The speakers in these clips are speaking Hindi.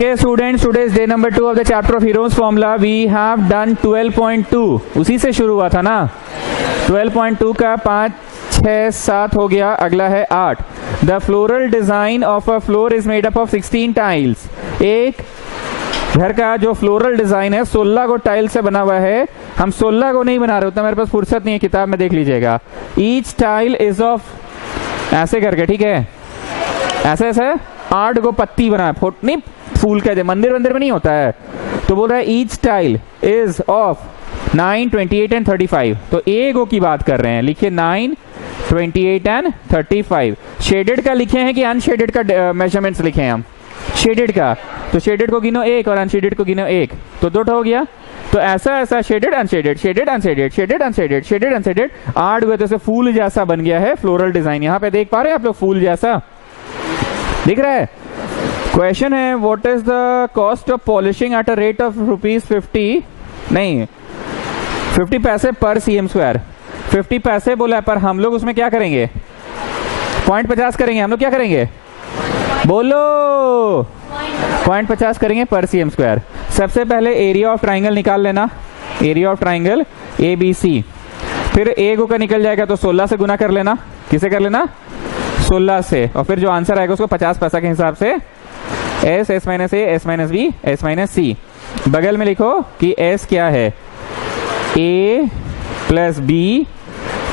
Okay students, today is day number 2 of the chapter of Heroes formula. We have done 12.2. उसी से शुरू हुआ था ना. 12.2 का 5, 6, 7 हो गया. अगला है 8. The floral design of a floor is made up of 16 tiles. एक घर का जो फ्लोरल डिजाइन है 16 को टाइल से बना हुआ है. हम 16 को नहीं बना रहे, उतना मेरे पास फुर्सत नहीं है, किताब में देख लीजिएगा. ईच टाइल इज ऑफ ऐसे करके, ठीक है, ऐसे ऐसे 8 को पत्ती बना है. नहीं फूल कहते, मंदिर में नहीं होता है. तो बोल रहा है each tile is of 9, 28 and 35. तो ए गो की बात कर रहे हैं. लिखिए 9, 28 एंड 35. शेडेड का लिखे हैं कि अनशेडेड का मेजरमेंट्स लिखे हैं हम? शेडेड का. तो शेडेड को गिनो 1 और अनशेडेड को गिनो 1, तो 2 हो गया. तो ऐसा ऐसा shaded unshielded, shaded unshielded, shaded unshielded, shaded unshielded 8 हुए, तो फूल जैसा बन गया है फ्लोरल डिजाइन. यहाँ पे देख पा रहे हैं आप लोग, फूल जैसा दिख रहा है. क्वेश्चन है what is the cost of polishing at a rate of ₹50 नहीं 50 पैसे पर cm². 50 पैसे बोला है, पर हम लोग उसमें क्या करेंगे? 0.50 करेंगे. हम लोग क्या करेंगे? बोलो 0.50 करेंगे पर cm². सबसे पहले एरिया ऑफ ट्राइंगल निकाल लेना. Area of triangle ABC. फिर ए गो का निकल जाएगा तो 16 से गुना कर लेना. किसे कर लेना? 16 से. और फिर जो आंसर आएगा उसको 50 पैसा के हिसाब से S, S minus A, S minus B, S minus C. बगल में लिखो कि S क्या है? A plus B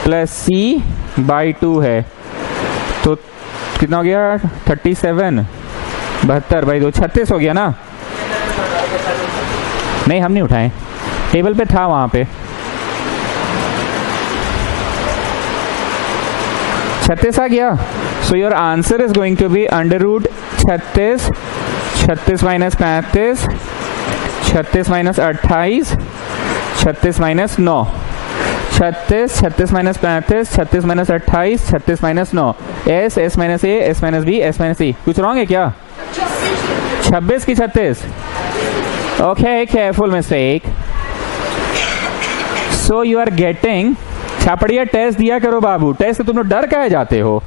plus C by 2 है. तो कितना हो गया? 37, 72 बाई 2, 36 हो गया ना. नहीं हम नहीं उठाए, टेबल पे था वहां पे. 36 आ गया. So your answer is going to be √ 36, 36 minus 35, 36 minus 28, 36 minus 9, 36, 36 minus 35, 36 minus 28, 36 minus 9. S, S minus A, S minus B, S minus C. कुछ रॉन्ग है क्या? 26 की 36. Okay, careful mistake. So you are getting, Chhaparia test दिया करो बाबू. टेस्ट से तुम लोग डर काहे जाते हो?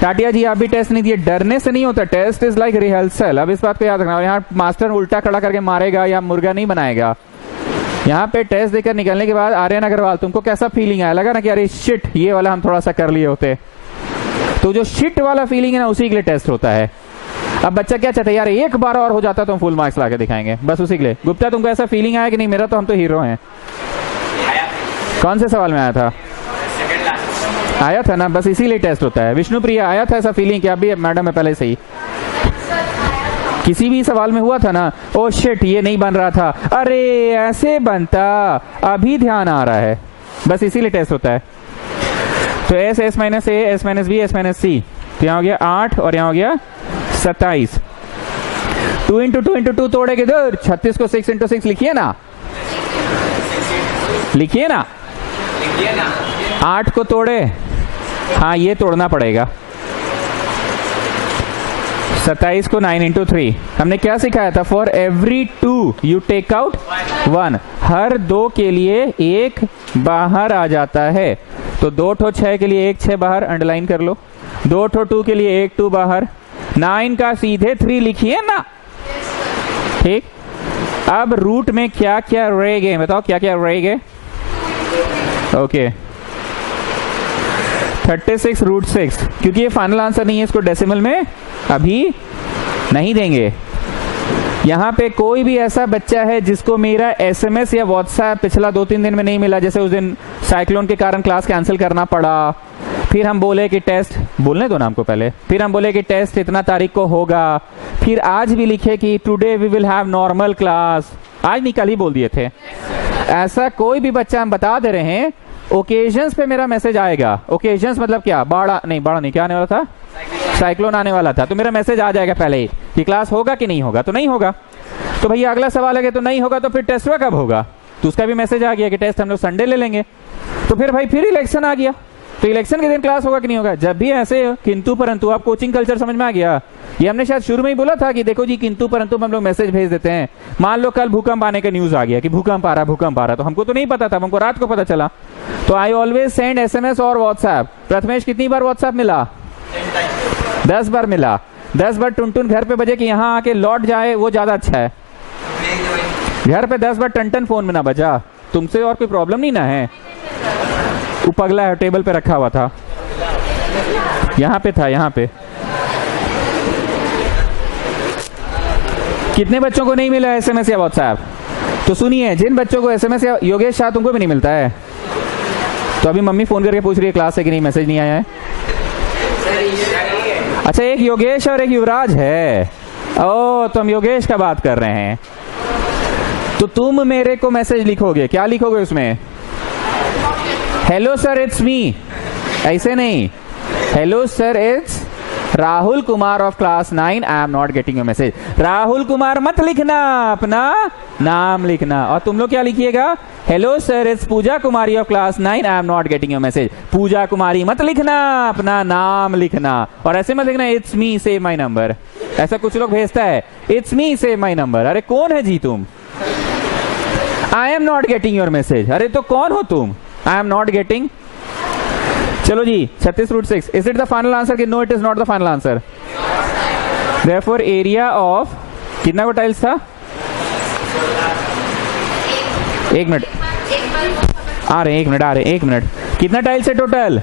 टाटिया जी आप भी टेस्ट नहीं दिए. डरने से नहीं होता, टेस्ट इज लाइक रिहर्सल. अब इस बात को याद रखना. यहाँ मास्टर उल्टा खड़ा करके मारेगा या मुर्गा नहीं बनाएगा. यहाँ पे टेस्ट देकर निकलने के बाद आर्यन अग्रवाल तुमको कैसा फीलिंग आया? लगा ना कि अरे शिट, ये वाला हम थोड़ा सा कर लिए होते. तो जो शिट वाला फीलिंग है ना, उसी के लिए टेस्ट होता है. अब बच्चा क्या चाहता है? यार एक बार और हो जाता तो हम फुल मार्क्स ला के दिखाएंगे, बस उसी के लिए. गुप्ता तुमको ऐसा फीलिंग आया कि नहीं? मेरा तो, हम तो हीरो हैं. कौन से सवाल में आया था? आया था ना, बस इसीलिए टेस्ट होता है. विष्णु प्रिया आया था ऐसा फीलिंग कि अभी मैडम है पहले से ही? किसी भी सवाल में हुआ था ना? ओ शिट, ये नहीं बन रहा था, अरे ऐसे बनता, अभी ध्यान आ रहा है. बस इसीलिए टेस्ट होता है. तो S, S minus A, S minus B, S minus C. तो यहाँ हो गया 8 और यहाँ हो गया 27. 2 इंटू 2 इंटू 2 तोड़े किधर? 36 को 6 इंटू 6 लिखिए ना, लिखिए ना. 8 को तोड़े, हाँ ये तोड़ना पड़ेगा. 27 को 9 इंटू 3. हमने क्या सिखाया था? For every 2 you take out 1. हर 2 के लिए 1 बाहर आ जाता है. तो 2 ठो 6 के लिए 1 6 बाहर, अंडरलाइन कर लो. 2 ठो 2 के लिए 1 2 बाहर. 9 का सीधे 3 लिखिए ना, ठीक. अब रूट में क्या क्या रह गए बताओ? क्या क्या रह गए? ओके 36 √6. क्योंकि ये फाइनल आंसर नहीं है, इसको डेसिमल में अभी नहीं देंगे. यहाँ पे कोई भी ऐसा बच्चा है जिसको मेरा SMS या WhatsApp पिछला 2-3 दिन में नहीं मिला? जैसे उस दिन साइक्लोन के कारण क्लास कैंसिल करना पड़ा, फिर हम बोले कि टेस्ट, बोलने दो ना हमको पहले, फिर हम बोले कि टेस्ट इतना तारीख को होगा, फिर आज भी लिखे कि today we will have normal class. आज नहीं, कल ही बोल दिए थे. ऐसा कोई भी बच्चा, हम बता दे रहे हैं, ओकेजन्स पे मेरा मैसेज आएगा. ओकेजन्स मतलब क्या? बाढ़ नहीं, क्या आने वाला था? साइक्लोन आने वाला था. तो मेरा मैसेज आ जाएगा पहले ही कि क्लास होगा कि नहीं होगा. तो नहीं होगा, तो भैया अगला सवाल है, तो नहीं होगा तो फिर टेस्ट कब होगा? तो उसका भी मैसेज आ गया कि टेस्ट हम लोग संडे ले लेंगे. तो फिर भाई फिर इलेक्शन आ गया, तो इलेक्शन के दिन क्लास होगा कि नहीं होगा? जब भी ऐसे किंतु परंतु, आप कोचिंग कल्चर समझ में आ गया? ये हमने शायद शुरू में ही बोला था कि देखो जी किंतु परंतु हम लोग मैसेज भेज देते हैं. मान लो कल भूकंप आने का न्यूज आ गया कि भूकंप आ रहा, तो हमको तो नहीं पता था, हमको रात को पता चला. तो आई ऑलवेज सेंड SMS और WhatsApp. प्रथमेश कितनी बार WhatsApp मिला? 10 बार मिला. 10 बार टुनटुन घर पे बजे कि यहाँ आके लौट जाए, वो ज्यादा अच्छा है। घर पे 10 बार टन फोन में ना बजा, तुमसे और कोई प्रॉब्लम नहीं ना है। वो पगला है, टेबल पे रखा हुआ था, यहाँ पे था, यहाँ पे। कितने बच्चों को नहीं मिला एसएमएस या व्हाट्सएप? तो सुनिए, जिन बच्चों को एसएमएस या योगेश शाह तुमको भी नहीं मिलता है, तो अभी मम्मी फोन करके पूछ रही है क्लास है कि नहीं, मैसेज नहीं आया है। अच्छा, एक योगेश और एक युवराज है। ओ, तो हम योगेश का बात कर रहे हैं। तो तुम मेरे को मैसेज लिखोगे, क्या लिखोगे उसमें? हेलो सर इट्स मी, ऐसे नहीं। Hello sir it's Rahul Kumar of class 9, I am not getting your message. Rahul Kumar मत लिखना, अपना नाम लिखना। और तुम लोग क्या लिखिएगा? Hello sir it's Pooja Kumari of class 9, I am not getting your message. Pooja Kumari मत लिखना, अपना नाम लिखना। और ऐसे मत लिखना it's me save my number, ऐसा कुछ लोग भेजता है, it's me save my number. अरे कौन है जी तुम? I am not getting your message. अरे तो कौन हो तुम? I am not getting. चलो जी, 36 root 6, is it the final answer? कि no it is not the final answer. Therefore area of, कितना को टाइल्स था? एक मिनट आ रहे, एक मिनट आ रहे, एक मिनट। कितना टाइल्स है टोटल?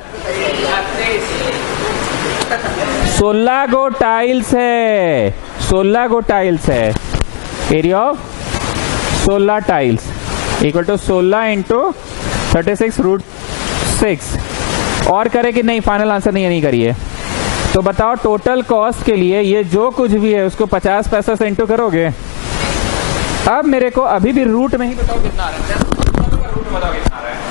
16 गो टाइल्स है, 16 गो टाइल्स है। Area of 16 tiles equal to 16 into 36 root 6। और करे कि नहीं? फाइनल आंसर नहीं करिए। तो बताओ, टोटल कॉस्ट के लिए ये जो कुछ भी है उसको 50 पैसा से इंटू करोगे। अब मेरे को अभी भी रूट में ही बताओ कितना आ रहा है। रूट बताओ कितना आ रहा है।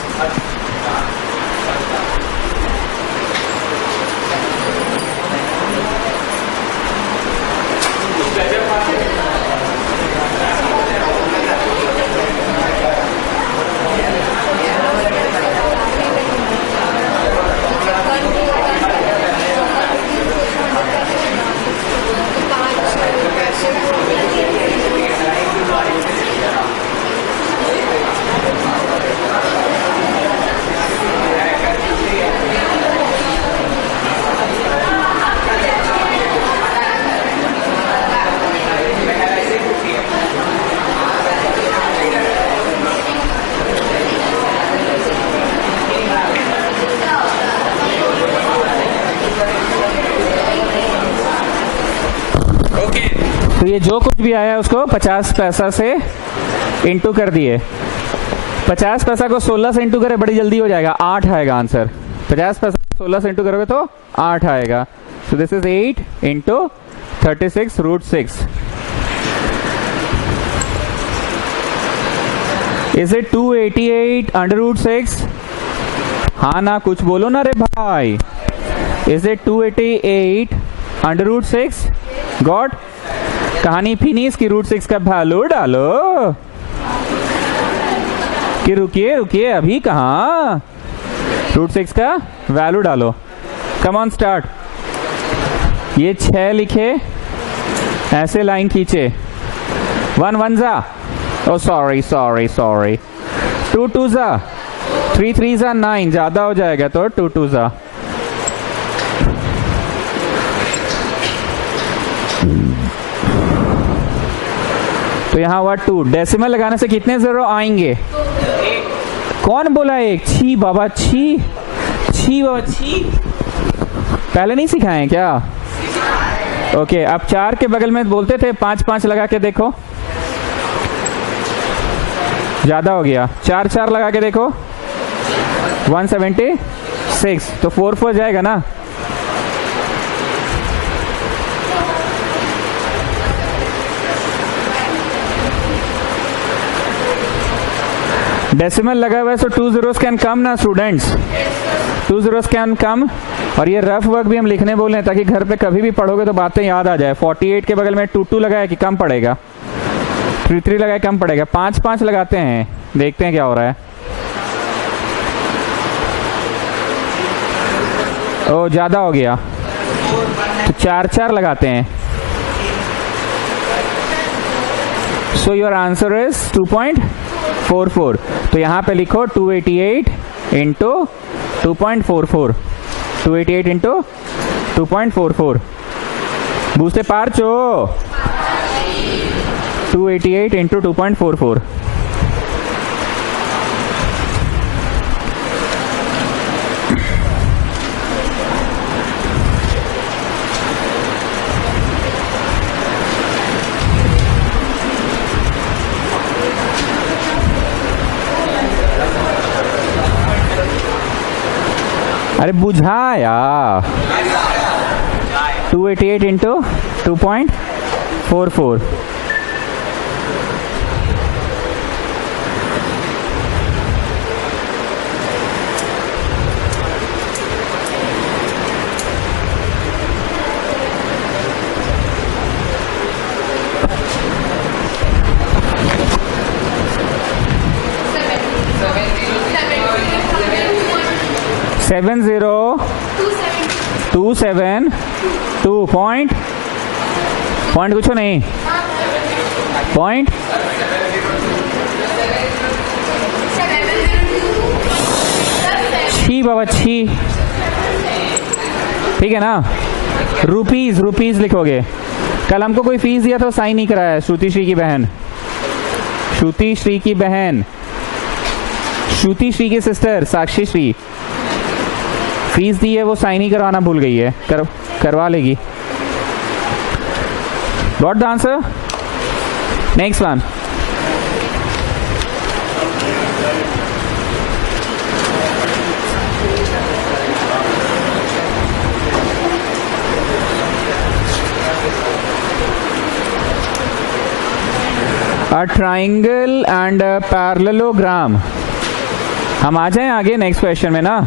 तो ये जो कुछ भी आया उसको 50 पैसा से इंटू कर दिए। 50 पैसा को 16 से इंटू करे, बड़ी जल्दी हो जाएगा, 8 आएगा आंसर। 50 पैसा 16 से इंटू करोगे तो 8 आएगा। So this is 8 into 36 root 6। Is it 288 under root 6? हाँ ना, कुछ बोलो ना रे भाई। Is it 288 under root 6? God, कहानी फिनिश की। रूट 6 का वैल्यू डालो। कि रुकिए रुकिए, अभी कहाँ? रूट 6 का वैल्यू डालो। Come on start. ये 6 लिखे, ऐसे लाइन खींचे। 1 1 जा, ओ सॉरी सॉरी सॉरी। 2 2 जा, 3 3 जा 9, ज्यादा हो जाएगा तो 2 2 जा। तो यहाँ हुआ 2। डेसिमल लगाने से कितने जीरो आएंगे? कौन बोला एक? छी बाबा, छी छी बाबा, छी। पहले नहीं सिखाए क्या? ओके, अब 4 के बगल में बोलते थे 5 5 लगा के देखो, ज्यादा हो गया। 4 4 लगा के देखो, 176। तो 4 4 जाएगा ना। डेसिमल लगा हुआ है, सो 2 zeros कैन कम ना स्टूडेंट्स, 2 zeros कैन कम। और ये रफ वर्क भी हम लिखने बोल रहे हैं ताकि घर पे कभी भी पढ़ोगे तो बातें याद आ जाए। 48 के बगल में 2 2 लगाया कि कम पड़ेगा, 3 3 लगाया कम पड़ेगा। 5 5 लगाते हैं, देखते हैं क्या हो रहा है। ओ ज्यादा हो गया, तो 4 4 लगाते हैं। सो योर आंसर इज 2.44। तो यहाँ पे लिखो 288 into 2.44, 288 into 2.44। Buste parcho. 288 into 2.44. अरे बुझाया 288 इंटू 2.44 7027 पॉइंट कुछ नहीं पॉइंट छी बाबा छी। ठीक है ना, रुपीज लिखोगे। कल हमको कोई फीस दिया तो साइन नहीं कराया। श्रुति श्री की बहन, श्रुति श्री की बहन, श्रुति श्री की सिस्टर साक्षी श्री फीस दी है, वो साइन ही करवाना भूल गई है। करवा लेगी। Got the answer? Next one. A triangle and a parallelogram. हम आ जाएं आगे नेक्स्ट क्वेश्चन में ना।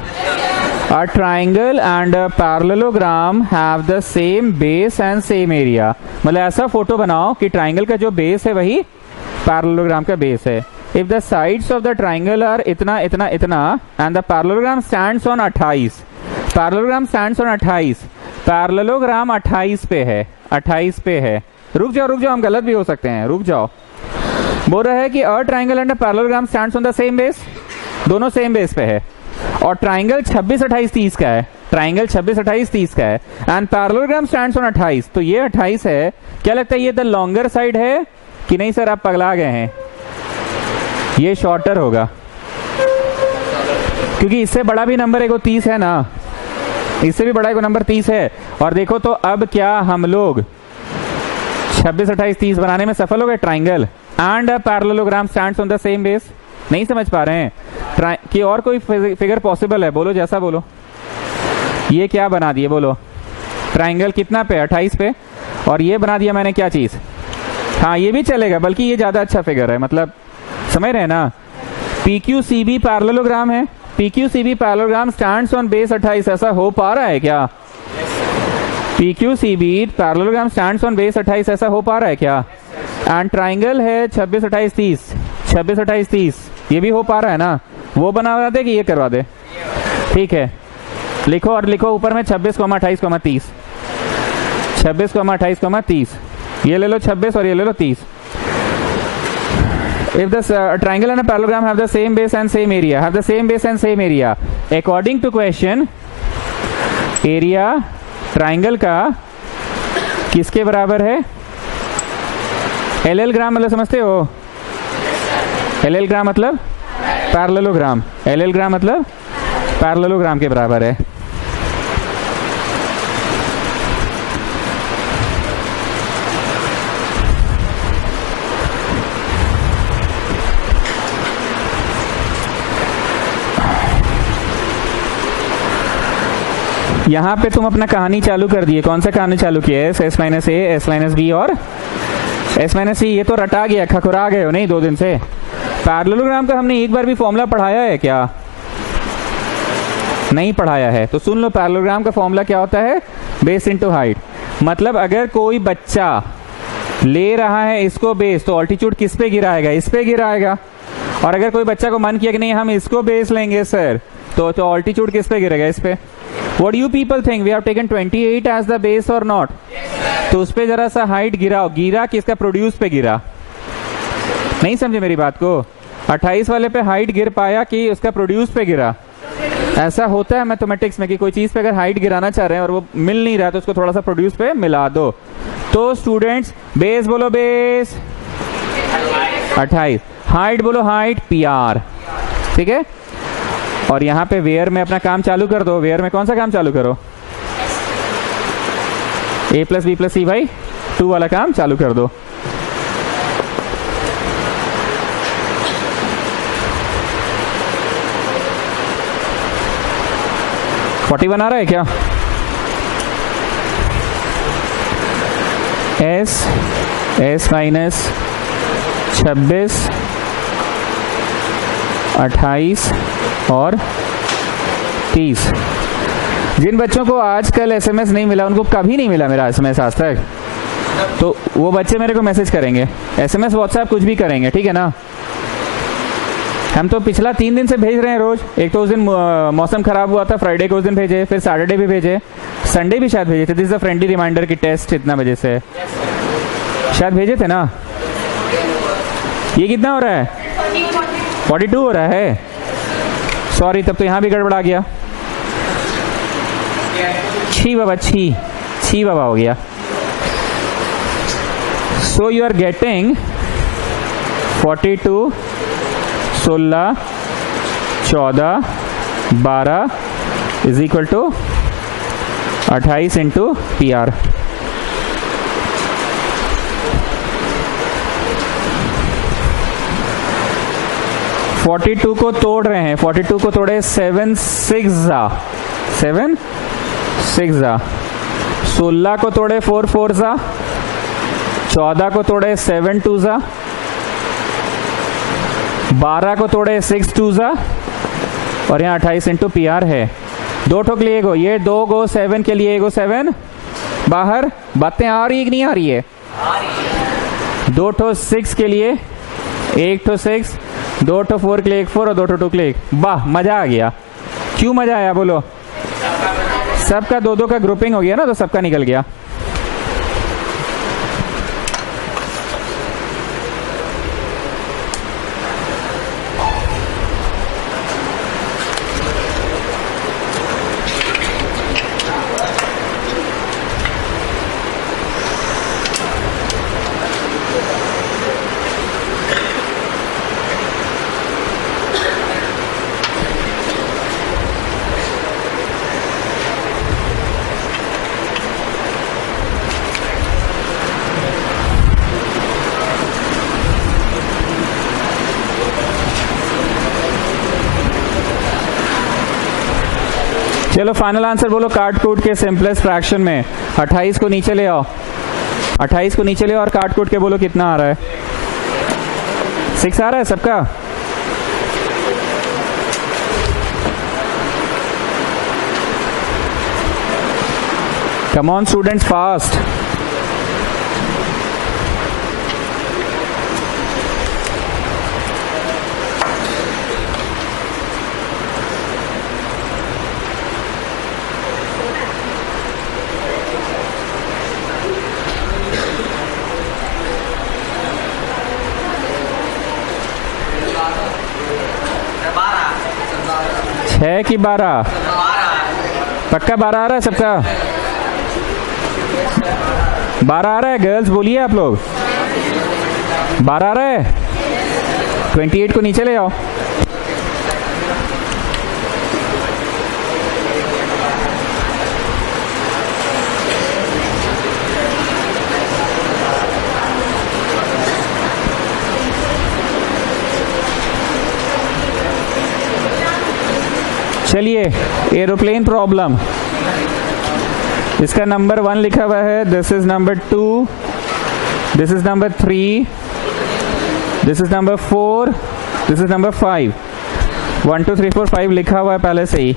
A triangle and a parallelogram have the same base and same area. मतलब ऐसा फोटो बनाओ कि ट्राइंगल का जो बेस है वही पैरेललोग्राम का बेस है। If the sides of the triangle are इतना इतना इतना and the parallelogram stands on 28. Parallelogram stands on 28. Parallelogram 28 पे है, 28 पे है। रुक जाओ, हम गलत भी हो सकते हैं, रुक जाओ। बोल रहा है कि a triangle and a parallelogram stands on the same base. दोनों सेम बेस पे है और ट्राइंगल 26 28 30 का है। ट्राइंगल 26 28 30 का है एंड पैरेललोग्राम स्टैंड्स ऑन 28। तो ये 28 है। क्या लगता है ये द लॉन्गर साइड है कि नहीं सर? आप पगला गए हैं, ये शॉर्टर होगा क्योंकि इससे बड़ा भी नंबर एक 30 है ना, इससे भी बड़ा एक नंबर 30 है। और देखो तो अब क्या हम लोग 26 28 30 बनाने में सफल हो गए। Triangle and a parallelogram stands on the same base. नहीं समझ पा रहे हैं कि और कोई फिगर पॉसिबल है? बोलो, जैसा बोलो। ये क्या बना दिए बोलो? ट्राइंगल कितना पे? 28 पे। और ये बना दिया मैंने क्या चीज? हाँ ये भी चलेगा, बल्कि ये ज्यादा अच्छा फिगर है। मतलब समझ रहे हैं ना? PQCB पैरेललोग्राम है। PQCB parallelogram stands on base 28। ऐसा हो पा रहा है क्या? PQCB parallelogram stands on base 28। ऐसा हो पा रहा है क्या? एंड ट्राइंगल है 26 28 30। 26 28 30 ये भी हो पा रहा है ना? वो बना दे कि ये करवा दे? ठीक है, लिखो और लिखो ऊपर में 26, 28, 30। 26, 28, 30। ये ले लो 26 और ये ले लो 30। If the triangle and a parallelogram have the same base and same area, have the same base and same area. According to question, area triangle का किसके बराबर है? LL ग्राम मतलब समझते हो? LL ग्राम मतलब पैरेललोग्राम। LL ग्राम मतलब पैरेललोग्राम के बराबर है। यहाँ पे तुम अपना कहानी चालू कर दिए। कौन सा कहानी चालू किया है? S माइनस ए, S माइनस बी और S माइनस सी। ये तो रटा गया, खखुरा गए हो नहीं 2 दिन से। पैरेललोग्राम का हमने एक बार भी फॉर्मूला पढ़ाया है क्या? नहीं पढ़ाया है। तो सुन लो, पैरेललोग्राम का फॉर्मूला क्या होता है? Base into height. मतलब अगर कोई बच्चा ले रहा है इसको बेस, तो ऑल्टीट्यूड किस पे गिराएगा? इस पे गिराएगा। और अगर कोई बच्चा को मन किया कि नहीं हम इसको बेस लेंगे सर, तो ऑल्टीट्यूड किस पे गिरेगा? इस पे। What do you people think? We have taken 28 as the base or not? तो उस पे जरा सा हाइट गिराओ। गिरा किसका? प्रोड्यूस पे गिरा। नहीं समझे मेरी बात को? 28 वाले पे हाइट गिर पाया कि उसका प्रोड्यूस पे गिरा? ऐसा होता है मैथमेटिक्स में कि कोई चीज पे अगर हाइट गिराना चाह रहे हैं और वो मिल नहीं रहा तो उसको थोड़ा सा प्रोड्यूस पे मिला दो। तो स्टूडेंट्स बेस बोलो, बेस 28, हाइट बोलो हाइट PR, ठीक है। और यहाँ पे वेयर में अपना काम चालू कर दो। वेयर में कौन सा काम चालू करो? A + B + C/2 वाला काम चालू कर दो। $41 आ रहा है क्या? S - 26, 28 और 30। जिन बच्चों को आजकल SMS नहीं मिला, उनको कभी नहीं मिला मेरा SMS आज तक, तो वो बच्चे मेरे को मैसेज करेंगे, SMS WhatsApp कुछ भी करेंगे, ठीक है ना। हम तो पिछला 3 दिन से भेज रहे हैं रोज। एक तो उस दिन मौसम खराब हुआ था, फ्राइडे को उस दिन भेजे, फिर सैटरडे भी भेजे, संडे भी शायद भेजे थे। This is a friendly reminder की टेस्ट इतना बजे से शायद भेजे थे ना। ये कितना हो रहा है? 42 हो रहा है। सॉरी, तब तो यहाँ भी गड़बड़ा गया। छी बाबा, छी बाबा हो गया। So you are getting 42, 16, 14, 12 is equal to 28 into PR। को तोड़ रहे हैं। 42 को तोड़े 7 6 जा, 7 6 जा। 16 को तोड़े 4 4 जा। 14 को तोड़े 7 2 जा। 12 को तोड़े 6 2 जा। और यहाँ 28 इंटू PR है। 2 ठोक लिए गो, ये 2 गो 7 के लिए गो 7 बाहर। बातें आ रही है कि नहीं आ रही है? 2 ठो 6 के लिए 1 ठो 6, 2 ठो 4 के लिए 1 4 और 2 ठो 2 के लिए 1। वाह, मजा आ गया। क्यों मजा आया बोलो? सबका 2 का ग्रुपिंग हो गया ना, तो सबका निकल गया। चलो फाइनल आंसर बोलो काट कूट के सिंपलेस्ट फ्रैक्शन में। 28 को नीचे ले आओ, 28 को नीचे ले आओ और काट कूट के बोलो कितना आ रहा है। 6 आ रहा है सबका? Come on students, fast. है कि 12? पक्का 12 आ रहा है सबका? 12 आ रहा है? गर्ल्स बोलिए आप लोग, 12 आ रहा है? 28 को नीचे ले आओ। चलिए, एरोप्लेन प्रॉब्लम, इसका नंबर 1 लिखा हुआ है, this is number 2, this is number 3, this is number 4, this is number 5। 1 2 3 4 5 लिखा हुआ है पहले से ही।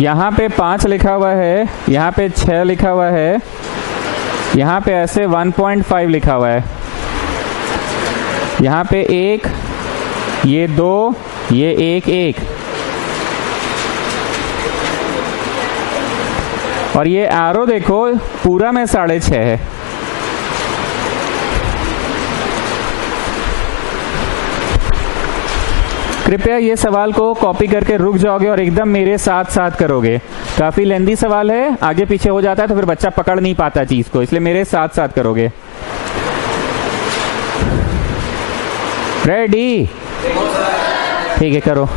यहाँ पे 5 लिखा हुआ है, यहाँ पे 6 लिखा हुआ है, यहाँ पे ऐसे 1.5 लिखा हुआ है, यहाँ पे 1, ये 2, ये 1 1, और ये एरो देखो पूरा में 6.5 है। कृपया ये सवाल को कॉपी करके रुक जाओगे और एकदम मेरे साथ साथ करोगे। काफी लेंदी सवाल है, आगे पीछे हो जाता है तो फिर बच्चा पकड़ नहीं पाता चीज को, इसलिए मेरे साथ साथ करोगे। रेडी? ठीक है, करो।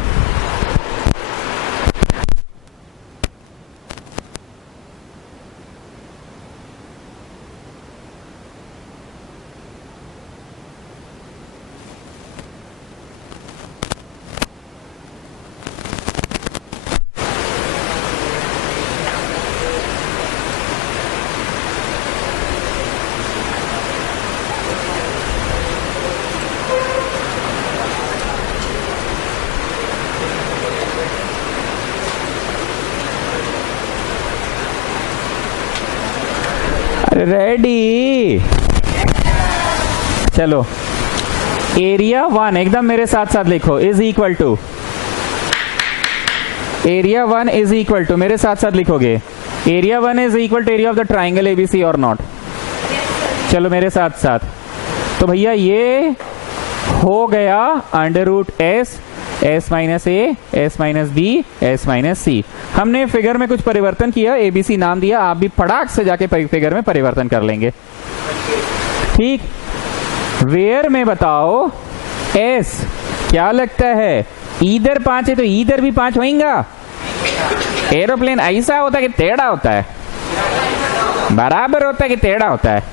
रेडी? चलो, एरिया 1 एकदम मेरे साथ साथ लिखो, is equal to, area 1 is equal to, मेरे साथ साथ लिखोगे, area 1 is equal to area of the triangle ABC और नॉट। चलो मेरे साथ साथ, तो भैया ये हो गया under root S, S minus A, S minus B, S minus C. हमने फिगर में कुछ परिवर्तन किया, एबीसी नाम दिया, आप भी फटाक से जाके फिगर में परिवर्तन कर लेंगे। ठीक, वेयर में बताओ एस क्या लगता है, इधर 5 है तो इधर भी 5 होएगा। एरोप्लेन ऐसा होता है कि टेढ़ा होता है, बराबर होता है कि टेढ़ा होता है,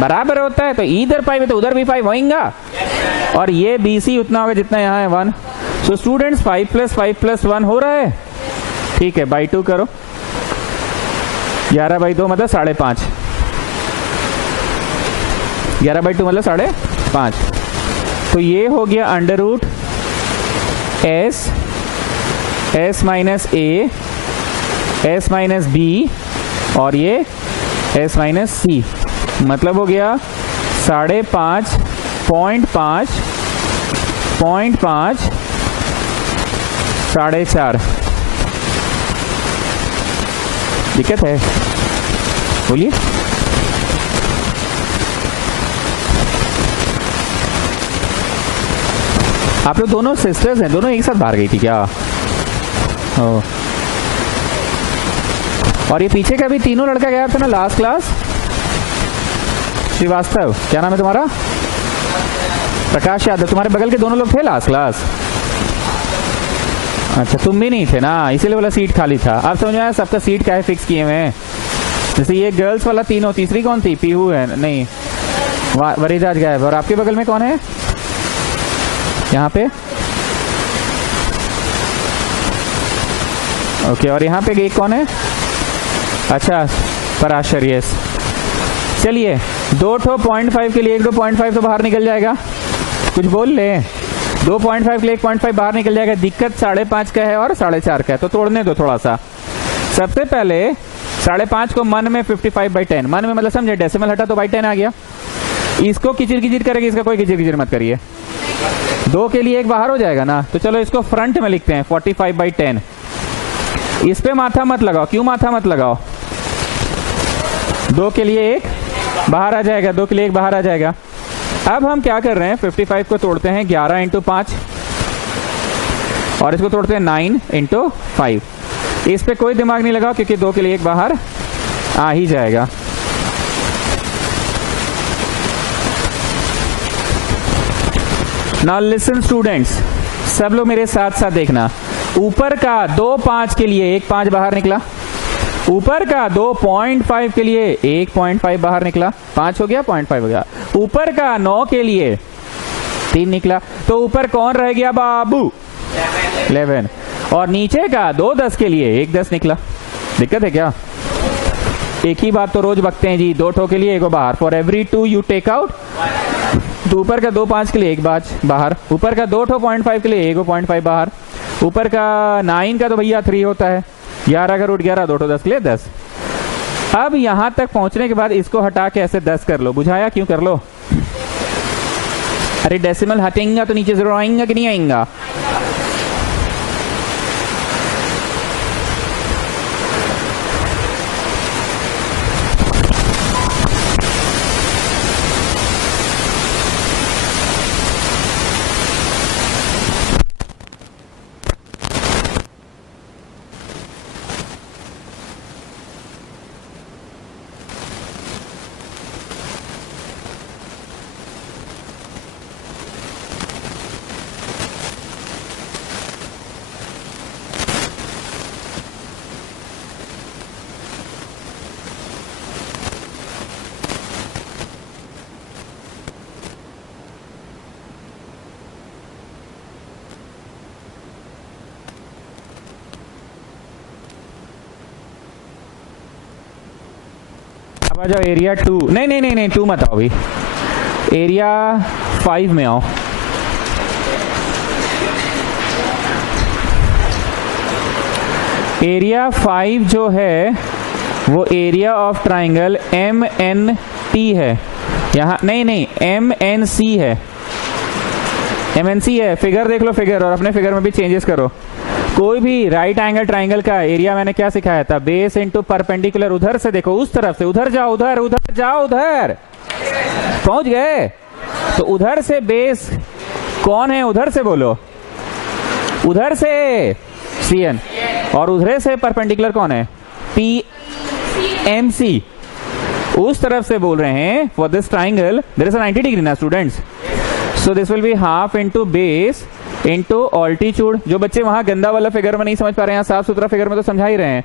बराबर होता है, तो इधर 5 है तो उधर भी 5 होएगा। और ये बीसी उतना होगा जितना यहाँ है 1। सो स्टूडेंट्स 5 + 1 हो रहा है। ठीक है, बाई 2 करो, 11/2 मतलब 5.5, 11/2 मतलब 5.5। तो ये हो गया under root S, S minus A, S minus B और ये एस माइनस सी, मतलब हो गया 5.5, 0.5, 0.5, 4.5। दिक्कत है? बोलिए। आप लोग दोनों सिस्टर्स हैं, दोनों एक साथ बाहर गई थी क्या? ओ। और ये पीछे का भी तीनों लड़का गया था ना लास्ट क्लास? श्रीवास्तव, क्या नाम है तुम्हारा? प्रकाश यादव। तुम्हारे बगल के दोनों लोग थे लास्ट क्लास? अच्छा, तुम भी नहीं थे ना, इसीलिए वाला सीट खाली था। आप समझ में आया सबका सीट क्या है फिक्स किए हुए हैं? जैसे ये गर्ल्स वाला तीनों, तीसरी कौन थी? पीहू है, नहीं वरीदाज गायब। और आपके बगल में कौन है यहाँ पे? ओके, और यहाँ पे एक कौन है? अच्छा, पराशर, यस। चलिए, 2 ठो 0.5 के लिए 1 2.5 तो बाहर निकल जाएगा। कुछ बोल ले, 2.5 के लिए 1.5 बाहर निकल जाएगा। दिक्कत 5.5 का है और 4.5 का है, तो तोड़ने दो थोड़ा सा। सबसे पहले 5.5 को मन में 55/10, मन में मतलब समझे, डेसिमल हटा तो 10 आ गया। इसको किचिर किचिर करेगी, इसका कोई किचिर किचिर मत करिए। 2 के लिए 1 बाहर हो जाएगा ना, तो चलो इसको फ्रंट में लिखते हैं 45/10। इस पे माथा मत लगाओ। क्यों माथा मत लगाओ? 2 के लिए 1 बाहर आ जाएगा, 2 के लिए 1 बाहर आ जाएगा। अब हम क्या कर रहे हैं, 55 को तोड़ते हैं 11 × 5 और इसको तोड़ते हैं 9 × 5। इस पे कोई दिमाग नहीं लगाओ क्योंकि 2 के लिए 1 बाहर आ ही जाएगा। नाउ लिसन स्टूडेंट्स, सब लोग मेरे साथ साथ देखना। ऊपर का 2.5 के लिए 1 5 बाहर निकला, ऊपर का 2.5 के लिए 1.5 बाहर निकला, 5 हो गया, 0.5 हो गया। ऊपर का 9 के लिए 3 निकला, तो ऊपर कौन रह गया बाबू? 11। और नीचे का 2 10 के लिए 1 10 निकला। दिक्कत है क्या? एक ही बात तो रोज बकते हैं जी, 2 ठो के लिए 1 बाहर। For every 2 you take out. तो ऊपर का 2.5 के लिए 1 बाहर, ऊपर का 2 ठो 0.5 के लिए 1.5 बाहर, ऊपर का 9 का तो भैया 3 होता है, 11 का रूट 11, 2 ठो 10 के लिए 10। अब यहां तक पहुंचने के बाद इसको हटा के ऐसे 10 कर लो। बुझाया? क्यों कर लो? अरे डेसिमल हटेगा तो नीचे जरूर आएंगा कि नहीं आएंगा? अब आ जाओ एरिया 2, नहीं नहीं नहीं नहीं 2 मत आओ अभी, एरिया 5 में आओ। एरिया 5 जो है वो एरिया ऑफ ट्राइंगल MNT है। यहाँ नहीं नहीं MNC है, MNC है। फिगर देख लो फिगर, और अपने फिगर में भी चेंजेस करो। कोई भी राइट एंगल ट्राइंगल का एरिया मैंने क्या सिखाया था, बेस इनटू परपेंडिकुलर। उधर से देखो, उस तरफ से, उधर जाओ, उधर उधर जाओ, उधर पहुंच गए तो उधर से बेस कौन है, उधर से बोलो, उधर से CN, और उधर से परपेंडिकुलर कौन है, PMC। उस तरफ से बोल रहे हैं for this triangle there is a 90 degree ना students, so this will be half into base into altitude. जो बच्चे वहां गंदा वाला फिगर में नहीं समझ पा रहे हैं, साफ सुथरा फिगर में तो समझा ही रहे हैं।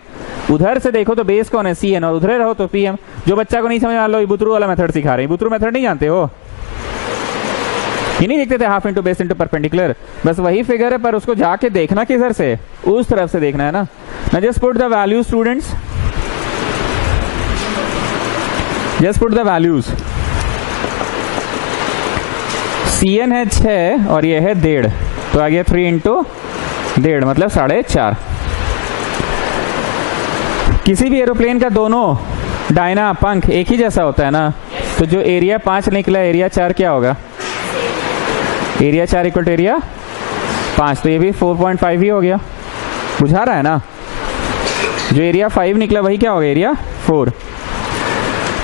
उधर से देखो तो बेस कौन है, CN, और उधर रहो तो PM। जो बच्चा को नहीं समझ आ लो, बुतरू वाला मेथड सिखा रहे हैं। बुतरू मेथड नहीं जानते हो, ये नहीं देखते थे half into base into perpendicular, बस वही फिगर है, पर उसको जाके देखना किधर से, उस तरफ से देखना है ना। Now just put the values students, just put the values। CN है 6 और ये है 1.5, तो आ गया 3 इंटू 1.5 मतलब 4.5। किसी भी एरोप्लेन का दोनों डायना पंख एक ही जैसा होता है ना, तो जो एरिया 5 निकला, एरिया 4 क्या होगा, एरिया 4 इक्वल टू एरिया 5, तो ये भी 4.5 ही हो गया। बुझा रहा है ना, जो एरिया 5 निकला वही क्या हो गया, एरिया 4।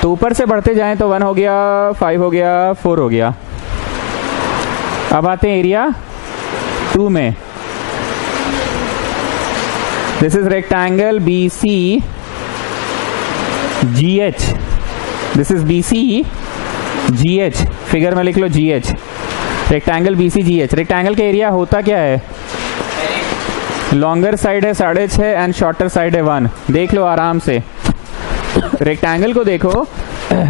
तो ऊपर से बढ़ते जाएं तो 1 हो गया, 5 हो गया, 4 हो गया। अब आते हैं एरिया 2 में। This is rectangle BC GH, this is BC GH, figure में लिख लो GH, rectangle BC GH। Rectangle का एरिया होता क्या है, लॉन्गर साइड है 6.5 एंड शॉर्टर साइड है 1। देख लो आराम से, रेक्टेंगल को देखो,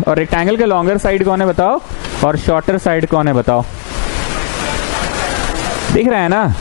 और रेक्टेंगल का लॉन्गर साइड कौन है बताओ, और शॉर्टर साइड कौन है बताओ, दिख रहा है ना।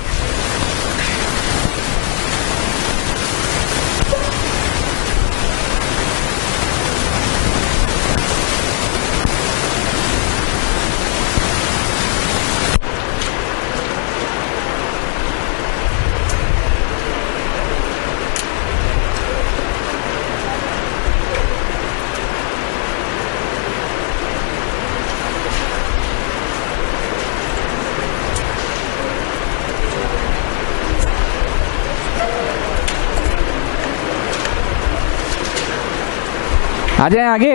आ जाए आगे,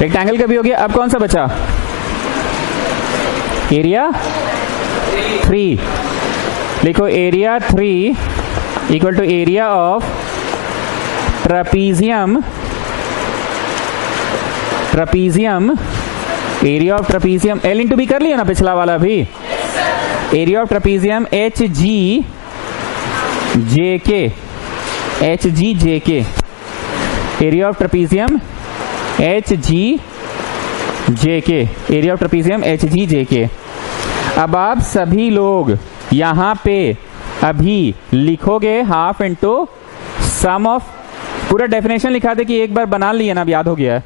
रेक्टेंगल का भी हो गया। अब कौन सा बचा, एरिया 3। लिखो area 3 equal to area of trapezium, trapezium, area of trapezium L into B कर लिया ना पिछला वाला भी, area of trapezium HGJK, HGJK, area of trapezium HGJK, area of trapezium HGJK। अब आप सभी लोग यहां पे अभी लिखोगे हाफ इंटू सम ऑफ, पूरा डेफिनेशन लिखा दे कि एक बार बना लिया ना, अब याद हो गया है।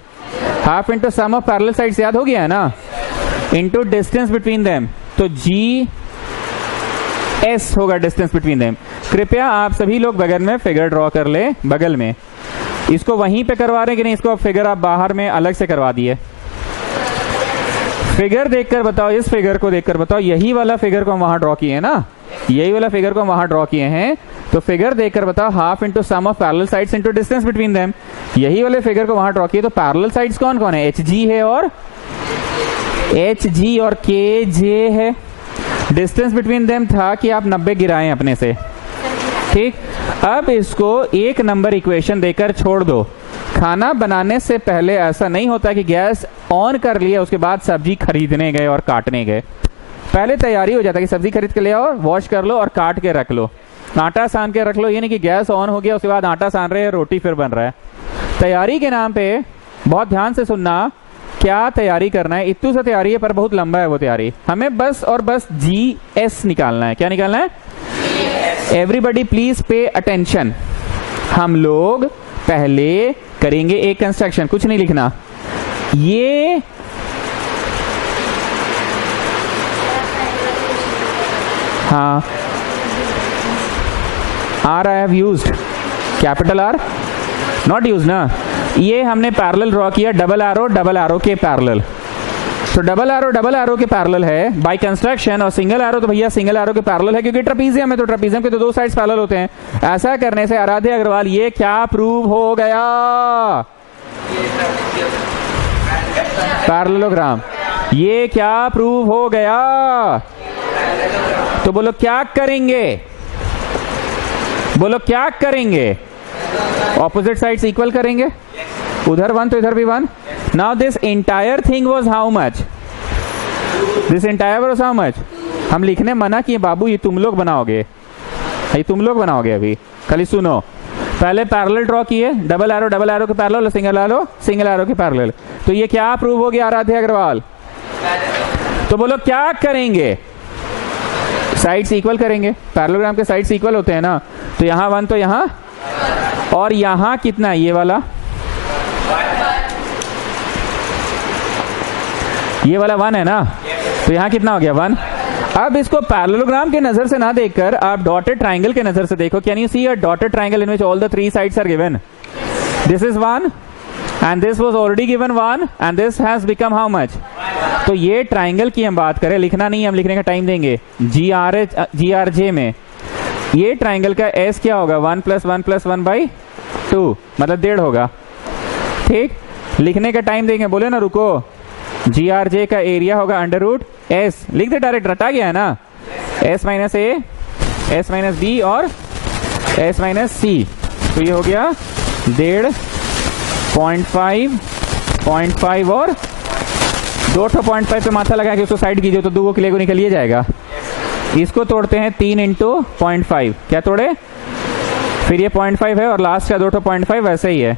Half into sum of parallel sides याद हो गया है ना, इंटू डिस्टेंस बिटवीन देम, तो GS होगा डिस्टेंस बिटवीन देम। कृपया आप सभी लोग बगल में फिगर ड्रॉ कर ले, बगल में। इसको वहीं पे करवा रहे हैं कि नहीं, इसको फिगर आप बाहर में अलग से करवा दिए। फिगर देखकर बताओ, इस फिगर को देखकर बताओ, यही वाला फिगर को हम वहां ड्रॉ किए हैं ना, यही वाला फिगर को हम वहां ड्रॉ किए हैं, तो फिगर देखकर बताओ half into sum of parallel sides into distance between them. यही वाले फिगर को वहां ड्रॉ किए, तो पैरेलल साइड्स कौन कौन है, HG है और HG और KJ है। डिस्टेंस बिटवीन देम था कि आप 90 गिराएं अपने से, ठीक। अब इसको एक नंबर इक्वेशन देकर छोड़ दो। खाना बनाने से पहले ऐसा नहीं होता कि गैस ऑन कर लिया उसके बाद सब्जी खरीदने गए और काटने गए। पहले तैयारी हो जाता है कि सब्जी खरीद के ले आओ, वॉश कर लो और काट के रख लो, आटा सान के रख लो। ये नहीं कि गैस ऑन हो गया उसके बाद आटा सान रहे हैं, रोटी फिर बन रहा है। तैयारी के नाम पे बहुत ध्यान से सुनना, क्या तैयारी करना है। इतनी सा तैयारी है पर बहुत लंबा है वो तैयारी। हमें बस और बस GS निकालना है। क्या निकालना है, एवरीबडी प्लीज पे अटेंशन। हम लोग पहले करेंगे एक कंस्ट्रक्शन, कुछ नहीं लिखना। ये हाँ, are I have used, capital R, not use ना। ये हमने पैरेलल ड्रॉ किया, डबल एरो के पैरेलल। तो डबल एरो के पैरेलल है बाय कंस्ट्रक्शन, और सिंगल एरो तो भैया सिंगल एरो के पैरेलल है क्योंकि ट्रेपीजियम है, तो ट्रेपीजियम के तो दो साइड्स पैरेलल होते हैं। ऐसा करने से आराध्य अग्रवाल ये क्या प्रूव हो गया? पैरेललोग्राम। ये क्या प्रूव हो गया? तो बोलो क्या करेंगे, बोलो क्या करेंगे? ऑपोजिट साइड्स इक्वल करेंगे, उधर 1 तो इधर भी 1। Now this entire thing was how much? This entire was how much? हम लिखने मना किए बाबू, ये तुम लोग बनाओगे, ये तुम लोग बनाओगे। अभी खाली सुनो, पहले पैरेलल ड्रॉ किए, डबल एरो के पैरेलल, सिंगल एरो के पैरेलल। तो ये क्या प्रूव हो गया आराध्य अग्रवाल? तो बोलो क्या करेंगे? साइड्स इक्वल करेंगे, पैरेललोग्राम के साइड्स इक्वल होते हैं ना। तो यहाँ 1 तो यहाँ, और यहाँ कितना है? ये वाला 1 है ना, तो यहाँ कितना हो गया? 1। अब इसको पैरेललोग्राम के नजर से ना देखकर आप डॉटेड ट्राइंगल के नजर से देखो। Can you see a dotted triangle in which all the 3 sides are given? This is 1 and this was already given 1 and this has become how much? तो ये ट्राइंगल की हम बात करें, लिखना नहीं, हम लिखने का टाइम देंगे। GRJ में ये ट्राइंगल का S क्या होगा? 1 + 1 + 1/2, मतलब 1.5 होगा। ठीक, लिखने का टाइम देंगे, बोले ना रुको। GRJ का एरिया होगा √S, लिख दे डायरेक्ट, रटा गया है ना। S - A, S - B और S - C, तो ये हो गया 1.5, 0.5 और 2 0.5 पे माथा लगा के उसको साइड कीजिए तो 2 किले को निकलिए जाएगा। इसको तोड़ते हैं 3 × 0.5, क्या तोड़े? फिर ये 0.5 है और लास्ट का 2 0.5 वैसे ही है।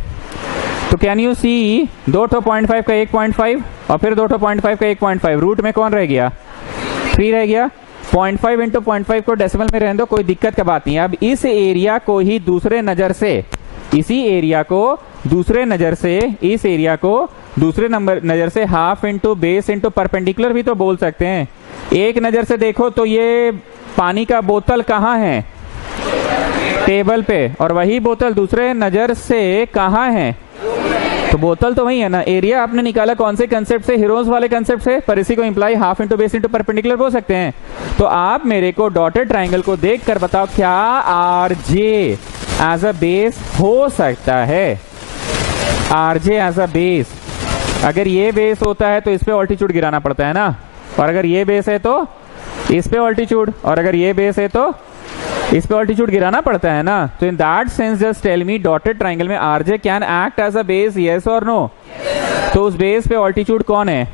तो कैन यू सी 2 0.5 का 1.5 और फिर 2 0.5 का 1.5, रूट में कौन रह गया? 3 रह गया। 0.5 × 0.5 को डेसिमल में रहने दो, कोई दिक्कत का बात नहीं। अब इस एरिया को ही दूसरे नजर से, इसी एरिया को दूसरे नजर से, इस एरिया को दूसरे नजर से half into base into perpendicular भी तो बोल सकते हैं। एक नजर से देखो तो ये पानी का बोतल कहाँ है? टेबल पे, और वही बोतल दूसरे नजर से कहाँ है? तो बोतल तो वही है ना। एरिया आपने निकाला कौन से कंसेप्ट से? हीरोज वाले कंसेप्ट से, पर इसी को imply half into base into perpendicular बोल सकते हैं। तो आप मेरे को डॉटेड ट्राइंगल को देखकर बताओ क्या आरजे एज अ बेस हो सकता है? आरजे एज अ बेस, अगर ये बेस होता है तो इस पे ऑल्टीट्यूड गिराना पड़ता है ना, और अगर ये बेस है तो इस पे ऑल्टीट्यूड, और अगर ये बेस है तो इस पे ऑल्टीट्यूड गिराना पड़ता है ना। तो in that sense just tell me dotted triangle में RJ can act as a base, yes और नो? तो उस बेस पे ऑल्टीट्यूड कौन है?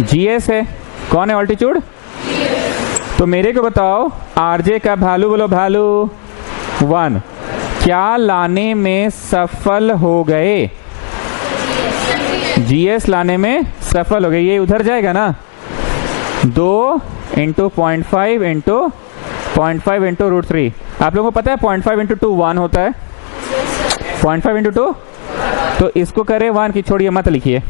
जीएस है। कौन है ऑल्टीट्यूड? तो मेरे को बताओ आरजे का वैल्यू, बोलो वैल्यू 1 क्या लाने में सफल हो गए? जीएस लाने में सफल हो गए। ये उधर जाएगा ना, 2 × 0.5 × 0.5 × √3। आप लोगों को पता है 0.5 × 2 1 होता है, 0.5 × 2। तो इसको करे 1 की, छोड़िए मत लिखिए,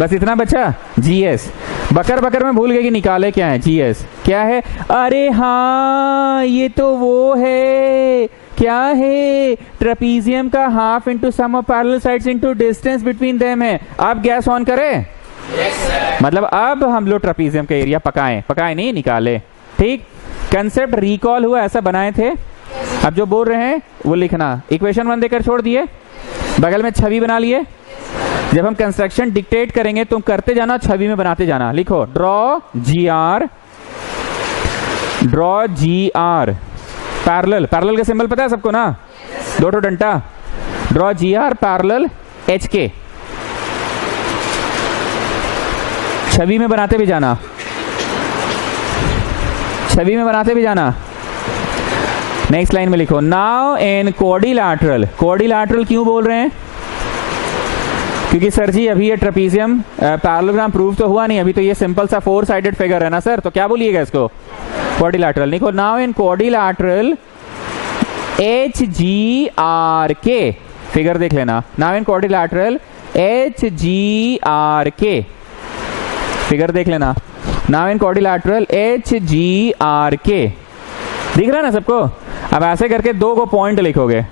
बस इतना बचा। जीएस बकर में भूल गए कि निकाले क्या है। जीएस क्या है? अरे हाँ, ये तो वो है, क्या है? ट्रेपीजियम का half into sum of parallel sides into distance between them है। अब गैस ऑन करें? मतलब अब हम लोग ट्रेपीजियम का एरिया पकाए नहीं, निकाले। ठीक, कंसेप्ट रिकॉल हुआ, ऐसा बनाए थे। अब जो बोल रहे हैं वो लिखना। इक्वेशन 1 देकर छोड़ दिए, बगल में छवि बना लिए। जब हम कंस्ट्रक्शन डिक्टेट करेंगे तुम करते जाना, छवि में बनाते जाना। लिखो ड्रॉ जी आर पैरेलल का सिंबल पता है सबको ना? 2 डंटा। Draw G R parallel H K. छवि में बनाते भी जाना, छवि में बनाते भी जाना। नेक्स्ट लाइन में लिखो नाउ इन कोऑर्डिलैटरल क्यों बोल रहे हैं? क्योंकि सर जी अभी ये ट्रेपीजियम पैरेललोग्राम प्रूव तो हुआ नहीं, अभी तो ये सिंपल सा 4 साइडेड फिगर है ना सर, तो क्या बोलिएगा इसको? कोऑर्डिलैटरल। लिखो now in quadrilateral H G R K, figure देख लेना। Now in quadrilateral H G R K, figure देख लेना। Now in quadrilateral H G R K, दिख रहा है ना सबको? अब ऐसे करके दो को पॉइंट लिखोगे,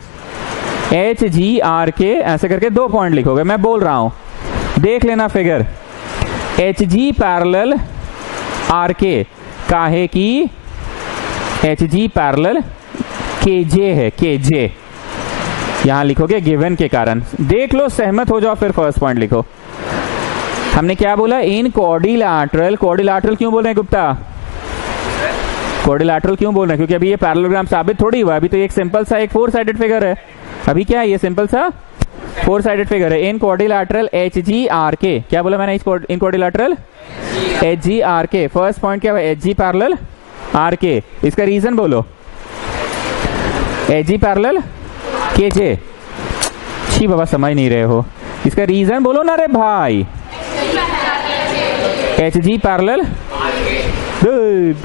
एच जी आर के ऐसे करके दो पॉइंट लिखोगे। मैं बोल रहा हूं, देख लेना figure. H G parallel R K, काहे की एच जी पैरेलल के जे है, के जे यहां लिखोगे गिवन के कारण। देख लो, सहमत हो जाओ, फिर फर्स्ट पॉइंट लिखो। हमने क्या बोला? इन क्वाड्रिलैटरल, क्वाड्रिलैटरल क्यों बोल रहे हैं गुप्ता? क्वाड्रिलैटरल क्यों बोल रहे हैं? क्योंकि अभी ये पैरेललोग्राम साबित थोड़ी हुआ, अभी तो एक सिंपल सा एक 4 साइडेड फिगर है। अभी क्या है? ये सिंपल सा 4 साइडेड फिगर है। इन क्वाड्रिलैटरल एच जी आर के, क्या बोला मैंने? इन क्वाड्रिलैटरल एच जी आर के, फर्स्ट पॉइंट क्या है? एच जी पैरेलल आर के। इसका रीजन बोलो। एच जी पैरेलल के जे, छी बाबा समझ नहीं रहे हो, इसका रीजन बोलो ना रे भाई। H G parallel, good.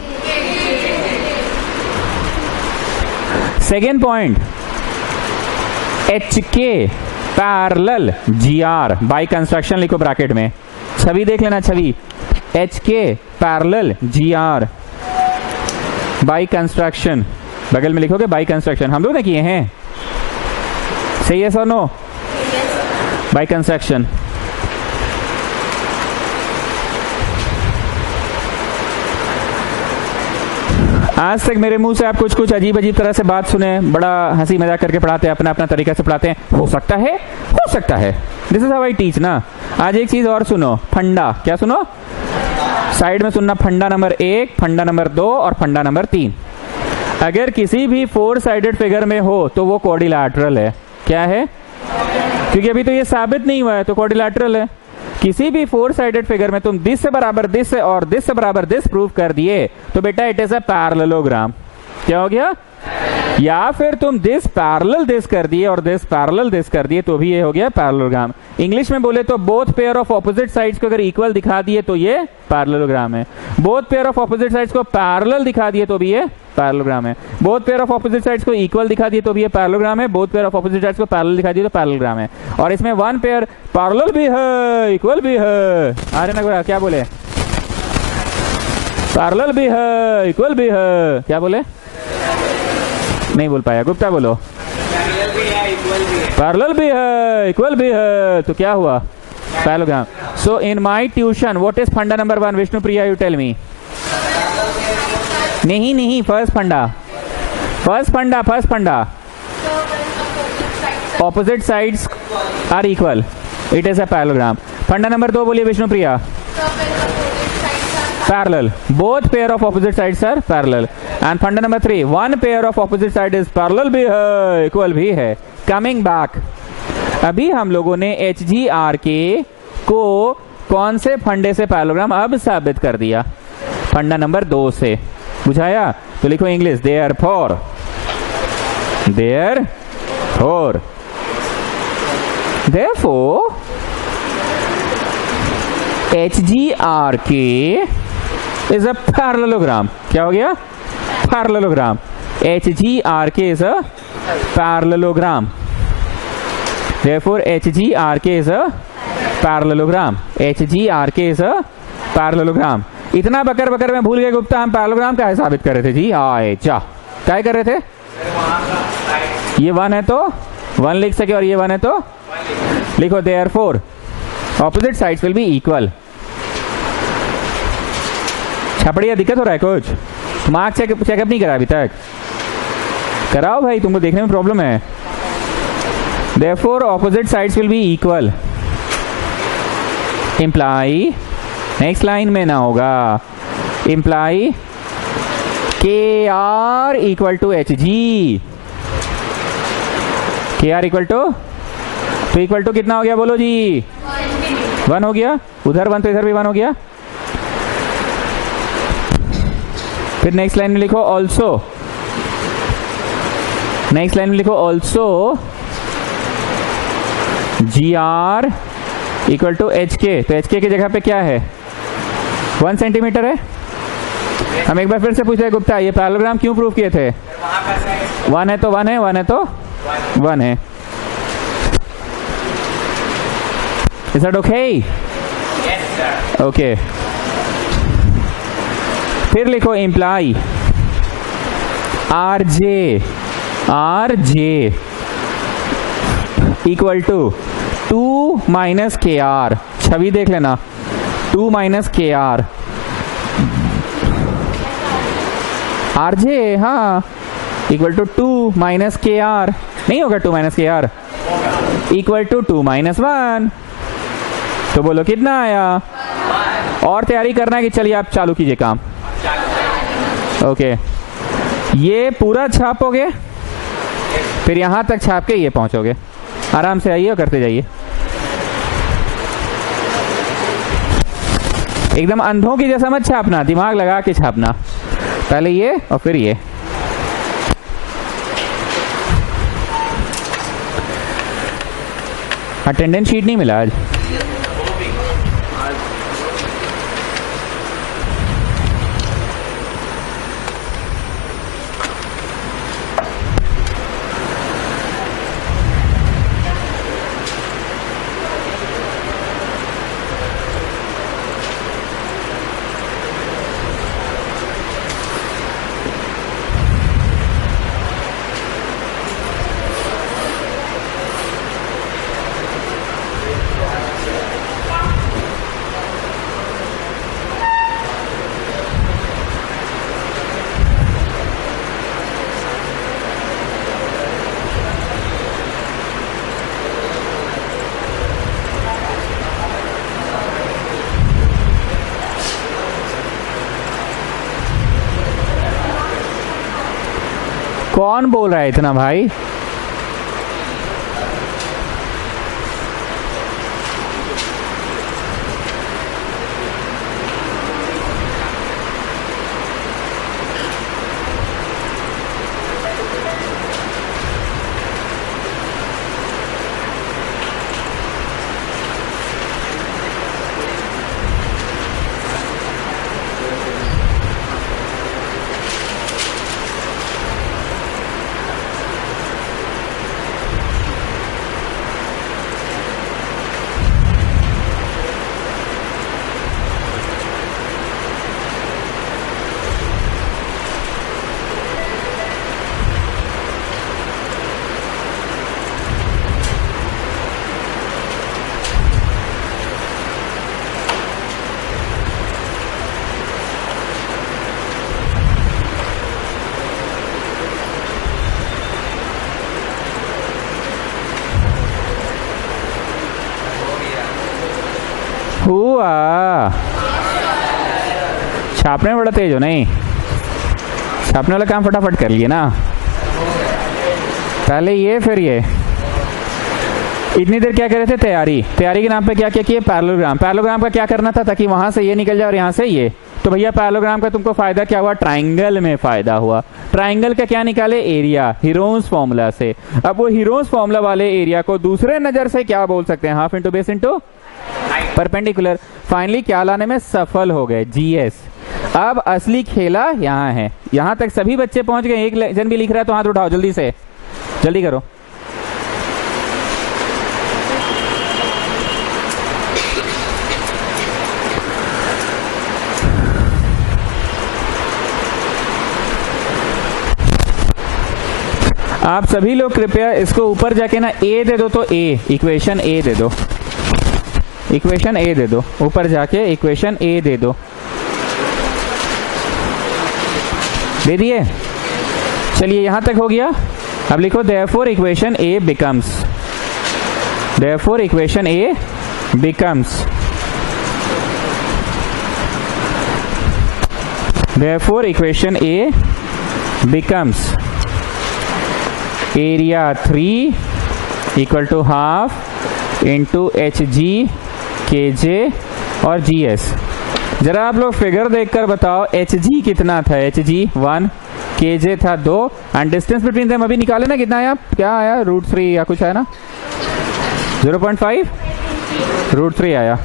Second point, H K parallel G R, by construction लिखो ब्रैकेट में, छवि देख लेना, छवि। H K parallel G R by construction, बगल में लिखोगे बाई कंस्ट्रक्शन। हम लोग ने किए हैं, सही है सर? No, by construction. आज तक मेरे मुंह से आप कुछ कुछ अजीब अजीब तरह से बात सुने, बड़ा हंसी मजाक करके पढ़ाते हैं, अपना अपना तरीका से पढ़ाते हैं। हो सकता है, हो सकता है, this is how I teach ना। आज एक चीज और सुनो, फंडा। क्या सुनो? साइड में सुनना, फंडा नंबर 1, फंडा नंबर 2 और फंडा नंबर 3। अगर किसी भी 4 साइडेड फिगर में हो तो वो क्वाड्रिलैटरल है। क्या है? क्योंकि अभी तो ये साबित नहीं हुआ है, तो क्वाड्रिलैटरल है। किसी भी 4 साइडेड फिगर में तुम दिस से बराबर दिस और दिस से बराबर दिस प्रूव कर दिए तो बेटा इट इज अ पैरेललोग्राम। क्या हो गया? या फिर तुम दिस पैरेलल दिस कर दिए और दिस पैरेलल दिस कर दिए तो भी ये हो गया पैरेललोग्राम। इंग्लिश में बोले तो both pair of opposite sides को अगर इक्वल दिखा दिए तो ये पैरेललोग्राम है। Both pair of opposite sides को पैरेलल दिखा दिए तो भी ये पैरेललोग्राम है। Both pair of opposite sides को इक्वल दिखा दिए तो भी ये पैरेललोग्राम है। Both pair of opposite sides को पैरेलल दिखा दिए तो पैरेललोग्राम है। और इसमें वन पेयर पैरेलल भी है, इक्वल भी है। अरे ना, क्या बोले? पैरेलल भी है, इक्वल भी है। क्या बोले? नहीं बोल पाया, गुप्ता बोलो। पैरेलल भी है, इक्वल भी है, तो क्या हुआ? Parallelogram. So in my tuition what is funda number 1? Vishnupriya, you tell me. नहीं, first funda opposite sides are equal, it is a parallelogram. Funda number 2 बोलिए Vishnupriya. parallel, both pair of opposite sides are parallel. And funda number 3, one pair of opposite side is parallel भी है, equal भी है। Coming back, अभी हम लोगों ने HGRK को कौन से फंडे से पैरेललोग्राम अब साबित कर दिया? फंडा नंबर 2 से। बुझाया? तो लिखो English, therefore HGRK is a parallelogram. क्या हो गया? Parallelogram. HGRK is a parallelogram. Therefore HGRK is a parallelogram. HGRK is a parallelogram. इतना बकर बकर में भूल गए गुप्ता, हम पैरेललोग्राम का साबित कर रहे थे जी। आए चा, क्या कर रहे थे? ये 1 है तो 1 लिख सके और ये 1 है तो लिखो therefore opposite sides will be equal. छपड़िया दिक्कत हो रहा है कुछ? मार्क चेकअप नहीं करा अभी तक? कराओ भाई, तुमको देखने में प्रॉब्लम है। Therefore opposite sides will be equal. Imply, next line में ना होगा, imply KR equal to HG. KR equal to, तो इक्वल टू कितना हो गया बोलो जी? 1 हो गया, उधर 1 तो इधर भी 1 हो गया। फिर नेक्स्ट लाइन में लिखो ऑल्सो, नेक्स्ट लाइन में लिखो also GR equal to HK। तो HK की जगह पे क्या है? 1 सेंटीमीटर है, हम एक बार फिर से पूछ रहे गुप्ता, ये पैरेललोग्राम क्यों प्रूव किए थे? 1 है तो 1 है, 1 है तो 1 है। Is that okay? Yes, sir. Okay. फिर लिखो imply R J equal to 2 minus K R. छवि देख लेना, 2 minus K R R J, हाँ, equal to 2 minus K R. नहीं होगा 2 minus K are equal to 2 minus 1। तो बोलो कितना आया? और तैयारी करना है कि चलिए आप चालू कीजिए काम। ओके, ये पूरा छापोगे, फिर यहां तक छाप के ये पहुंचोगे। आराम से आइए और करते जाइए, एकदम अंधों की जैसा मत छापना, दिमाग लगा के छापना। पहले ये और फिर ये। अटेंडेंस शीट नहीं मिला आज। कौन बोल रहा है इतना भाई? हुआ छापने में बड़ा तेज हो, नहीं छापने वाला काम फटाफट कर लिए ना। पहले ये फिर ये। इतनी देर क्या कर रहे थे? तैयारी के नाम पे क्या क्या किए? पैरेललोग्राम का क्या करना था ताकि वहां से ये निकल जाए और यहाँ से ये। तो भैया पैरेललोग्राम का तुमको फायदा क्या हुआ? ट्राइंगल में फायदा हुआ। ट्राइंगल का क्या निकाले? एरिया, हीरोन्स फॉर्मूला से। अब वो हीरोन्स फॉर्मूला वाले एरिया को दूसरे नजर से क्या बोल सकते हैं? Half into base into perpendicular. Finally क्या लाने में सफल हो गए? जीएस। अब असली खेला यहाँ है, यहाँ तक सभी बच्चे पहुंच गए। एक जन भी लिख रहा है तो हाथ उठाओ, जल्दी से, जल्दी करो। आप सभी लोग कृपया इसको ऊपर जाके ना ए दे दो, तो ए इक्वेशन ए दे दो, इक्वेशन ए दे दो, ऊपर जाके इक्वेशन ए दे दो। दे दिए? चलिए यहां तक हो गया। अब लिखो therefore equation A becomes, therefore equation A becomes, therefore equation A becomes area 3 equal to half into H G K J और जी एस। जरा आप लोग फिगर देखकर बताओ एच जी कितना था? एच जी 1, के जे था 2, एंड डिस्टेंस बिटवीन देम अभी निकाले ना, कितना आया? क्या आया? √3 या कुछ है ना, 0.5 √3 आया।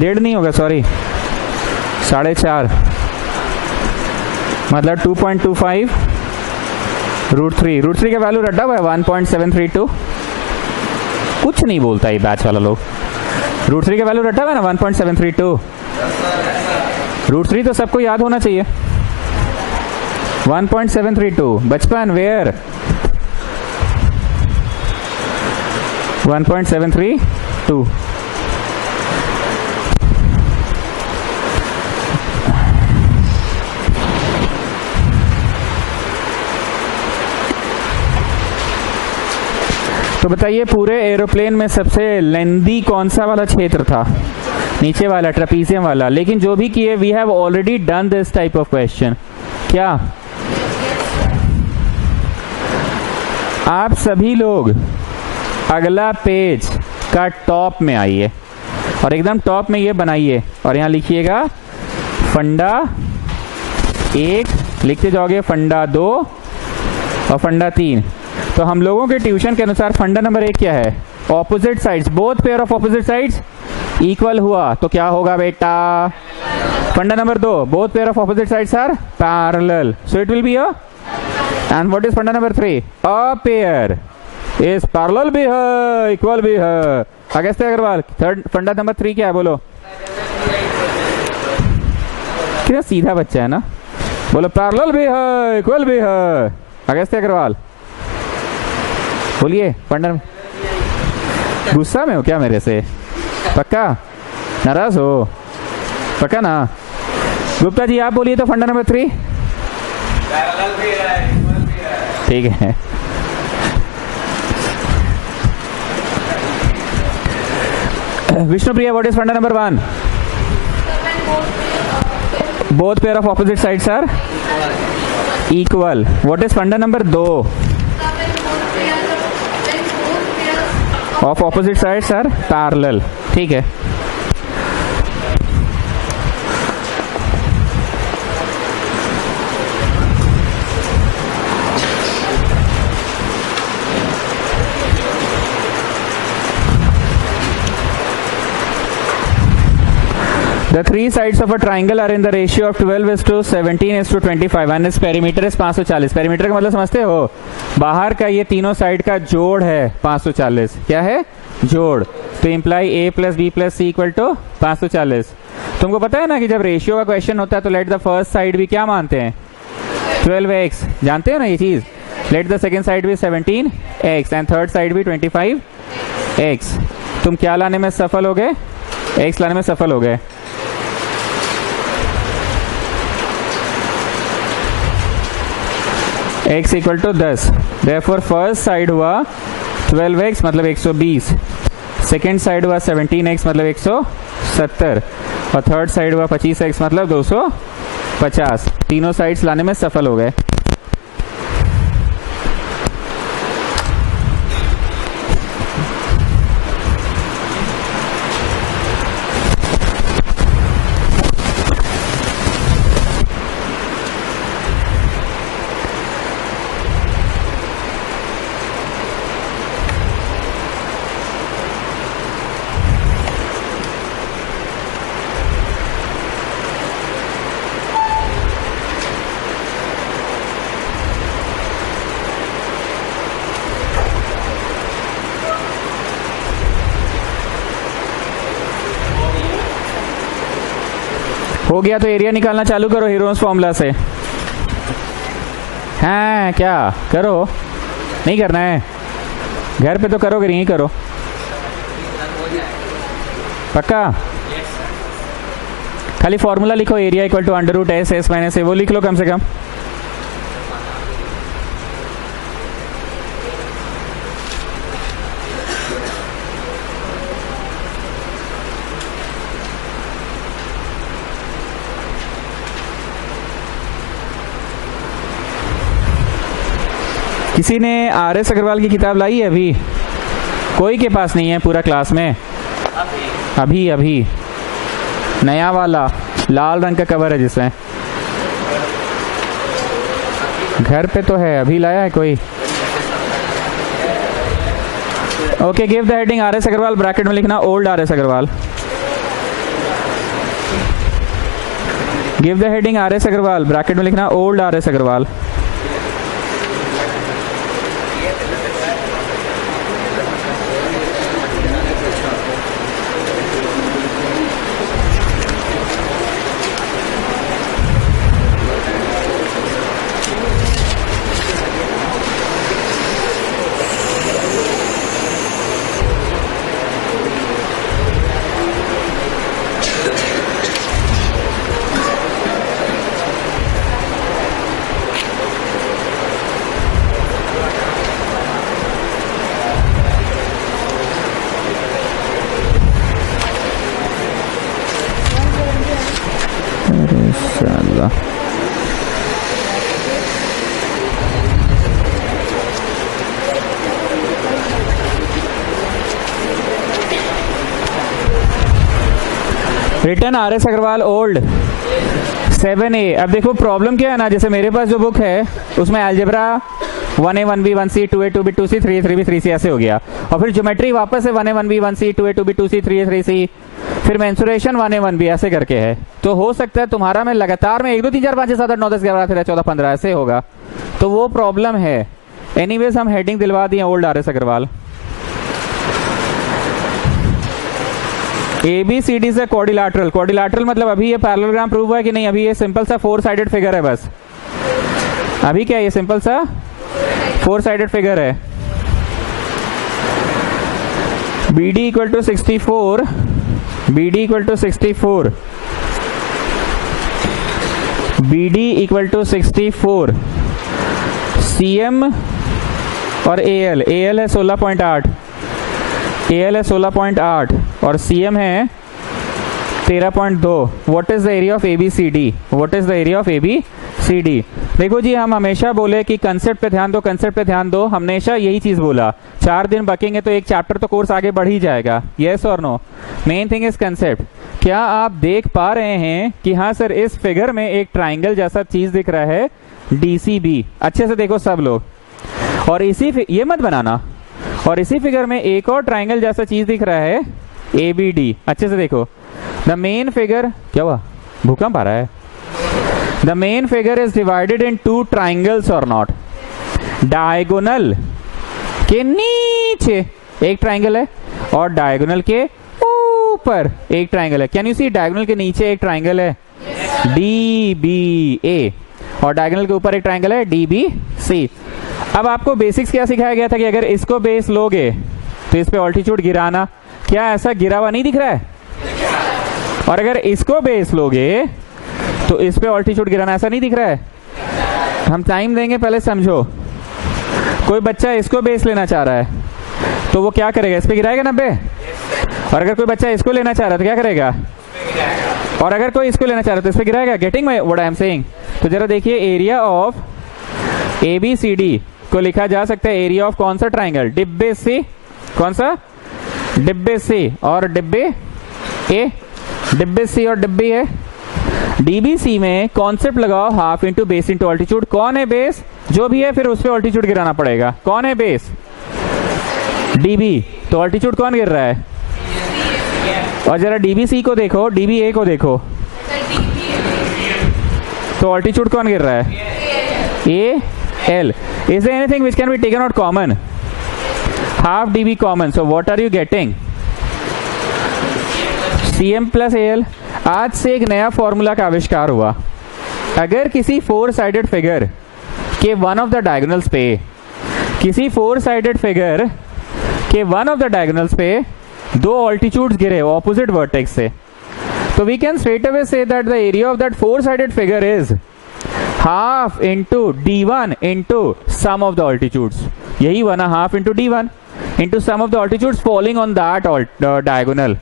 1.5 नहीं होगा, सॉरी 4.5, मतलब 2.25 √3। √3 का वैल्यू रटा हुआ है 1.732। कुछ नहीं बोलता ये बैच वाला लोग। √3 का वैल्यू रटा हुआ है ना 1.732। √3 तो सबको याद होना चाहिए। 1.732 बचपन वेयर 1.732। तो बताइए पूरे एरोप्लेन में सबसे लेंदी कौन सा वाला क्षेत्र था? नीचे वाला, ट्रेपीजियम वाला। लेकिन जो भी किए, we have already done this type of question. क्या आप सभी लोग अगला पेज का टॉप में आइए और एकदम टॉप में ये बनाइए और यहां लिखिएगा फंडा 1, लिखते जाओगे फंडा 2 और फंडा 3। तो हम लोगों के ट्यूशन के अनुसार फंडा नंबर 1 क्या है? Opposite sides, both pair of opposite sides equal हुआ तो क्या होगा बेटा? Funda number 2, both pair of opposite sides are parallel, so it will be a. And what is funda number 3? A pair is parallel भी है, इक्वल भी है। Agastya Agarwal, third funda number 3 क्या है बोलो? कितना सीधा बच्चा है ना, बोलो पैरेलल भी है, इक्वल भी है। अगस्त्य अग्रवाल बोलिए फंडा। गुस्सा में हो क्या मेरे से? पक्का नाराज हो? पक्का ना? गुप्ता जी आप बोलिए तो फंडा नंबर 3। पैरेलल भी है, इक्वल भी है। ठीक है। Vishnupriya, what is funda number 1? Both pair of opposite sides are equal. What is funda number 2? Of opposite sides are parallel. ठीक है। The three sides of a triangle are in the ratio of 12:17:25 and its perimeter is 540। perimeter का मतलब समझते हो? बाहर का ये तीनों साइड का जोड़ है 540। क्या है? जोड़। तो imply a plus B plus C equal to 540। तुमको पता है ना कि जब रेशियो का क्वेश्चन होता है तो लेट द फर्स्ट साइड भी क्या मानते हैं? 12x। जानते हो ना ये चीज? लेट द सेकेंड साइड भी 17x एंड थर्ड साइड भी 25x। तुम क्या लाने में सफल हो गए? x लाने में सफल हो गए। x equal to 10। Therefore first side हुआ 12x मतलब 120, सेकेंड साइड हुआ 17x मतलब 170 और थर्ड साइड हुआ 25x मतलब 250। तीनों साइड्स लाने में सफल हो गए। हो गया तो एरिया निकालना चालू करो हीरोज फॉर्मूला से। हाँ क्या करो? नहीं करना है? घर पे तो करोगे, नहीं करो? पक्का? खाली फॉर्मूला लिखो, area equal to √S minus A, वो लिख लो कम से कम। किसी ने RS अग्रवाल की किताब लाई है अभी? कोई के पास नहीं है पूरा क्लास में? अभी नया वाला लाल रंग का कवर है जिसमें। घर पे तो है, अभी लाया है कोई? Okay, give the heading RS Agarwal, bracket में लिखना old RS Agarwal. Give the heading R S Agarwal, bracket में लिखना old R S Agarwal. Return R S Agarwal old 7A। अब देखो प्रॉब्लम क्या है ना, जैसे मेरे पास जो बुक है उसमें algebra 1A 1B 1C 2A 2B 2C 3A 3B 3C ऐसे हो गया, और फिर ज्योमेट्री वापस है 1A 1B 1C 2A 2B 2C 3A 3C, फिर मेंसुरेशन 1A 1B ऐसे करके है। तो हो सकता है तुम्हारा में लगातार में 1 2 3 4 5 6 7 8 9 10 11 13 14 15 ऐसे होगा, तो वो प्रॉब्लम है। एनीवेज हम हेडिंग दिलवा दिए old R S Agarwal. ABCD से क्वाड्रिलैटरल, क्वाड्रिलैटरल मतलब अभी ये पैरेललोग्राम प्रूव हुआ है कि नहीं? अभी ये सिंपल सा 4 साइडेड फिगर है बस। अभी क्या ये सिंपल सा 4 साइडेड फिगर है। BD equal to 64, BD equal to 64, BD equal to 64, CM और AL, AL है 16.8, AL है 16.8 और CM है 13.2। What is the area of ABCD? What is the area of ABCD? देखो जी, हम हमेशा बोले कि कंसेप्ट पे ध्यान दो, कंसेप्ट पे ध्यान दो, हमेशा यही चीज बोला। 4 दिन बकेंगे तो एक चैप्टर तो कोर्स आगे बढ़ ही जाएगा, यस और no? Main thing is concept. क्या आप देख पा रहे हैं कि हाँ सर इस फिगर में एक ट्राइंगल जैसा चीज दिख रहा है DCB? अच्छे से देखो सब लोग, और इसी ये मत बनाना, और इसी फिगर में एक और ट्राइंगल जैसा चीज दिख रहा है ABD। अच्छे से देखो, द मेन फिगर, क्या हुआ भूकंप आ रहा है? The main figure is divided in 2 triangles और नॉट? डायगोनल के नीचे एक ट्राइंगल है और डायगोनल के ऊपर एक ट्राइंगल है। Can you C? डायगोनल के नीचे एक ट्राइंगल है DBA और डायगोनल के ऊपर एक ट्राइंगल है DBC। अब आपको बेसिक्स क्या सिखाया गया था कि अगर इसको बेस लोगे तो इस पे ऑल्टीट्यूड गिराना। क्या ऐसा गिरा हुआ नहीं दिख रहा है? और अगर इसको बेस लोगे तो इस पे ऑल्टीट्यूड गिराना, ऐसा नहीं दिख रहा है? हम टाइम देंगे, पहले समझो। कोई बच्चा इसको बेस लेना चाह रहा है तो वो क्या करेगा? इस पे गिराएगा 90। और अगर कोई बच्चा इसको लेना चाह रहा है तो क्या करेगा? और अगर कोई इसको लेना चाह रहा है तो इस पे गिराएगा। Getting my what I am saying? तो जरा देखिए, एरिया ऑफ ABCD को लिखा जा सकता है एरिया ऑफ कौन सा ट्राइंगल? डिब्बे C। कौन सा? डिब्बे C और डिब्बे A। डिब्बे C और डिब्बे A। DBC में कॉन्सेप्ट लगाओ half into base into altitude. कौन है बेस? जो भी है, फिर उस पे ऑल्टीट्यूड गिराना पड़ेगा। कौन है बेस? DB। तो ऑल्टीट्यूड कौन गिर रहा है? और जरा DBC को देखो, DBA को देखो, तो ऑल्टीट्यूड कौन गिर रहा है? AL. Is there anything which can be taken out common? Half DB common. So what are you getting? CM plus AL. आज से एक नया फॉर्मूला का आविष्कार हुआ। अगर किसी 4 साइडेड फिगर के वन ऑफ द डायगोनल्स पे, किसी 4 साइडेड फिगर के वन ऑफ द डायगोनल्स पे 2 ऑल्टीट्यूड्स गिरे ऑपोजिट वर्टेक्स से, तो वी कैन स्ट्रेट अवे से that the area of that 4 sided figure is half into D1 into sum of the altitudes. यही बना, half into D1 into sum of the altitudes falling on that diagonal.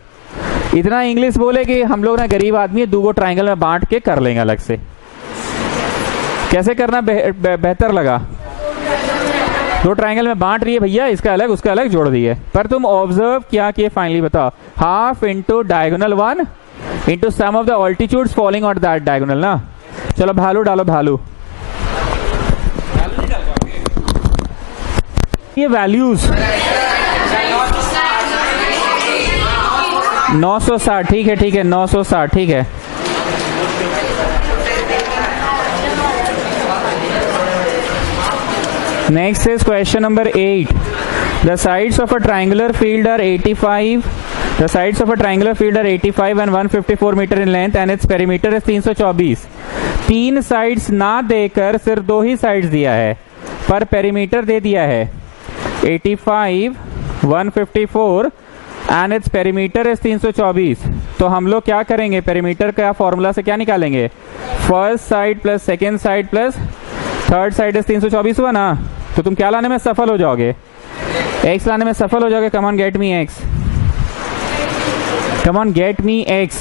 इतना इंग्लिश बोले कि हम लोग ना गरीब आदमी है, 2 ट्राइंगल में बांट के कर लेंगे अलग से। कैसे करना बेहतर लगा? 2 ट्राइंगल में बांट रही है भैया, इसका अलग उसका अलग जोड़ दिए। पर तुम ऑब्जर्व क्या किए फाइनली बताओ? Half into diagonal 1 into sum of the altitudes falling on that diagonal ना। चलो भालू डालो, भालू। ये वैल्यूज 960, ठीक है 960, ठीक है। Next is question number 8. The sides of a triangular field are 85. The sides of a triangular field are 85 and 154 meter in length and its perimeter is 324. तीन साइड्स ना देकर सिर्फ दो ही साइड्स दिया है, पर पेरीमीटर दे दिया है 85, 154 एंड इट्स पेरीमीटर इज 324. तो हम लोग क्या करेंगे, पेरीमीटर का फॉर्मूला से क्या निकालेंगे, first side plus second side plus third side is 324 हुआ ना. तो तुम क्या लाने में सफल हो जाओगे, x लाने में सफल हो जाओगे. Come on get me x, come on get me x.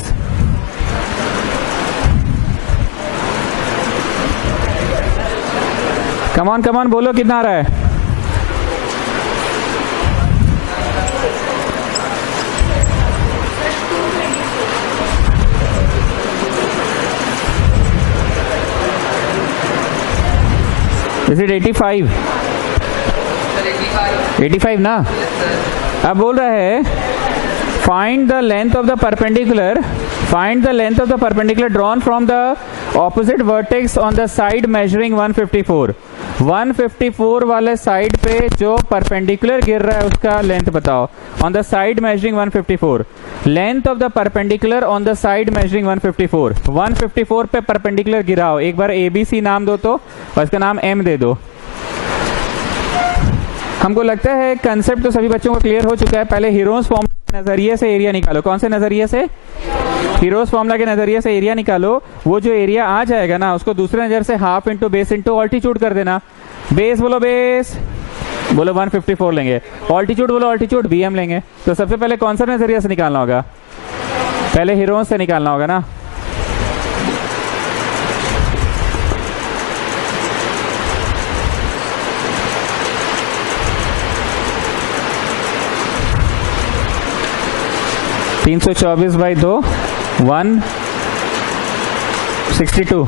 Come on बोलो कितना आ रहा है. Is it 85? 85 ना. अब बोल रहा है find the length of the perpendicular, find the length of the perpendicular drawn from the opposite vertex on the side measuring 154. 154 वाले साइड पे जो परपेंडिकुलर गिर रहा है उसका लेंथ बताओ. On the side measuring 154, length of the perpendicular on the side measuring 154. 154 पे परपेंडिकुलर गिराओ. एक बार ABC नाम दो तो, और इसका नाम M दे दो. हमको लगता है कंसेप्ट तो सभी बच्चों को क्लियर हो चुका है. पहले हीरोज फॉर्मूला के नजरिए से एरिया निकालो. कौन से नजरिए से, हीरोज फॉर्मूला के नजरिए से एरिया निकालो. वो जो एरिया आ जाएगा ना उसको दूसरे नजर से half into base into altitude कर देना. बेस बोलो बेस, बोलो 154 लेंगे. ऑल्टीट्यूड बोलो ऑल्टीट्यूड, BM लेंगे. तो सबसे पहले कौन सा नजरिया से निकालना होगा, पहले हीरोज से निकालना होगा ना. तीन 324 बाई 2 162.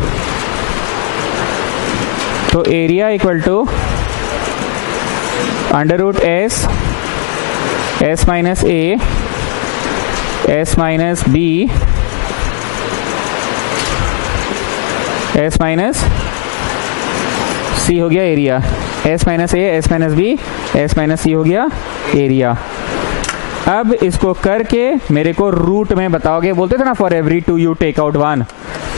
तो area equal to under root S minus A S minus B S minus C हो गया area. S minus A S minus B S minus C हो गया एरिया. अब इसको करके मेरे को रूट में बताओगे. बोलते थे ना for every 2 you take out 1.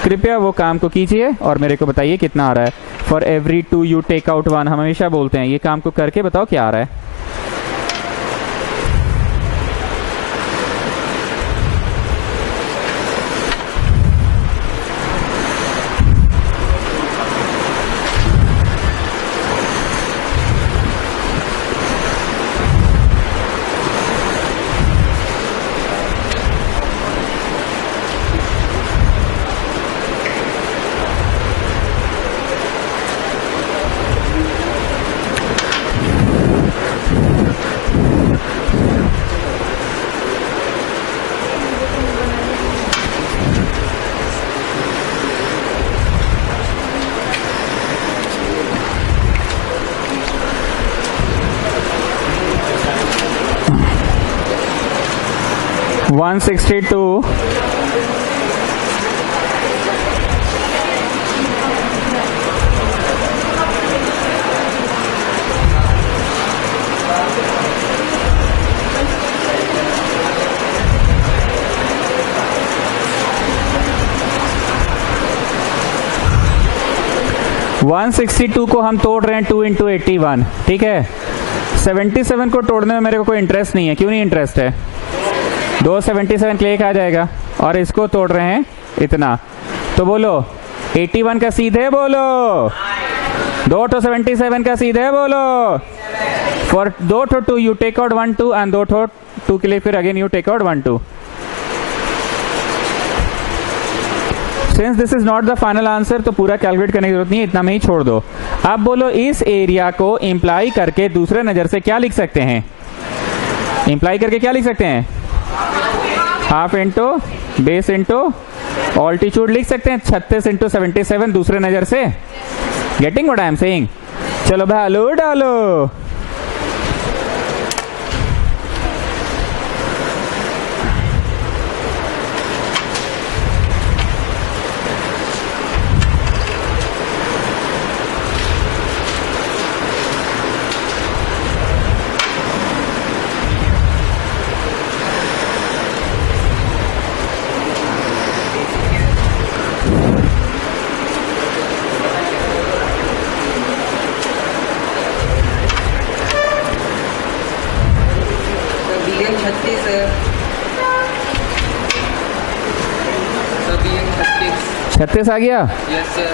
कृपया वो काम को कीजिए और मेरे को बताइए कितना आ रहा है. For every 2 you take out 1 हम हमेशा बोलते हैं. ये काम को करके बताओ क्या आ रहा है. वन 162 162 को हम तोड़ रहे हैं 2 इंटू 81. ठीक है. 77 को तोड़ने में मेरे को कोई इंटरेस्ट नहीं है. क्यों नहीं इंटरेस्ट है, 277 के लिए एक आ जाएगा और इसको तोड़ रहे हैं इतना. तो बोलो 81 का सीधे बोलो, 277 का सीधे बोलो. For 2 you take out 1 2 and 2 के लिए फिर again you take out 1 2. Since this is not the final answer तो पूरा कैलकुलेट करने की जरूरत नहीं है, इतना में ही छोड़ दो. अब बोलो इस एरिया को इंप्लाई करके दूसरे नजर से क्या लिख सकते हैं, इंप्लाई करके क्या लिख सकते हैं, half into base into altitude लिख सकते हैं. 36 इंटू 77 दूसरे नजर से. Getting what I am saying. चलो भाई आलू डालो. 36 आ गया। Yes sir.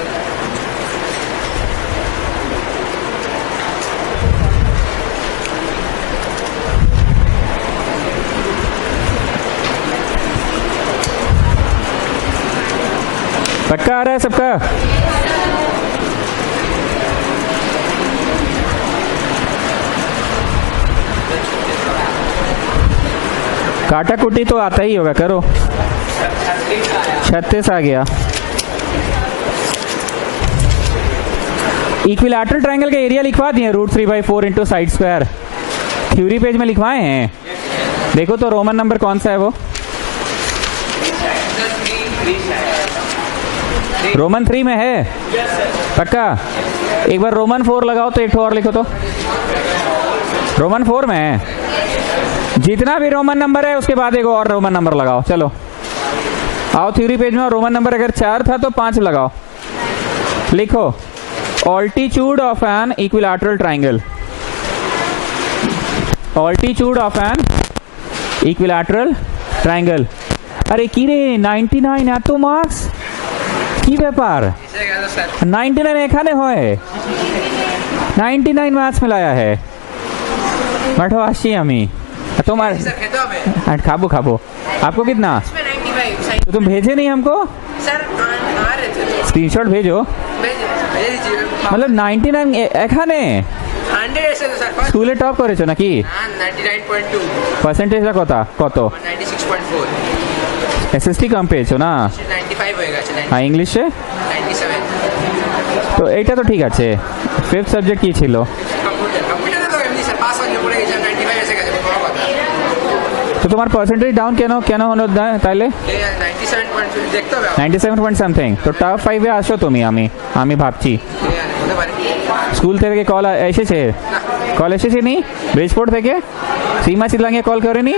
पक्का आ रहा है सबका? काटा कुटी तो आता ही होगा, करो। 36 आ गया। इक्विलैटरल ट्रायंगल का एरिया लिखवा दिए, √3/4 into side square. Theory page में लिखवाए हैं। देखो तो रोमन नंबर कौन सा है वो? रोमन 3 में है पक्का? एक बार रोमन 4 लगाओ तो एक ठो और लिखो तो। रोमन 4 में है। जितना भी रोमन नंबर है उसके बाद एक और रोमन नंबर लगाओ। चलो आओ थ्योरी पेज में। रोमन नंबर अगर 4 था तो 5 लगाओ। लिखो altitude of an equilateral triangle. Altitude of an equilateral triangle. अरे की রে 99 এত মার্কস কি ব্যাপার? 99 এখানে হয়, 99 মার্কস मिलाया है। बैठो आशी আমি তোমার खाबो खाबो। आपको कितना? तो तुम भेजे नहीं हमको? स्क्रीनशॉट भेजो। मतलब 99 এখানে স্কুলে টপ করেছো নাকি? 99.2 পার্সেন্টেজটা কত? 96.4। এসএসটি কম পেয়েছো না? 95 হয়ে গেছে। আর ইংলিশে 97। তো এইটা তো ঠিক আছে। ফিফথ সাবজেক্ট কি ছিল? কম্পিউটারে তো এমনি স্যার পাস হয়ে পড়ে গেছে, 95 এসে গেছে, বড় কথা। তো তোমার পার্সেন্টেজ ডাউন কেন হলো তাইলে? 97.2 দেখতে হবে। 97 পয়েন্ট সামথিং। তো টপ 5 এ আসো তুমি। আমি ভাবছি হতে পারে। স্কুল থেকে কল এসেছে? কল এসেছে নি ব্রিজপোর্ট থেকে? সীমা চিতলাঙ্গে কল করেনি?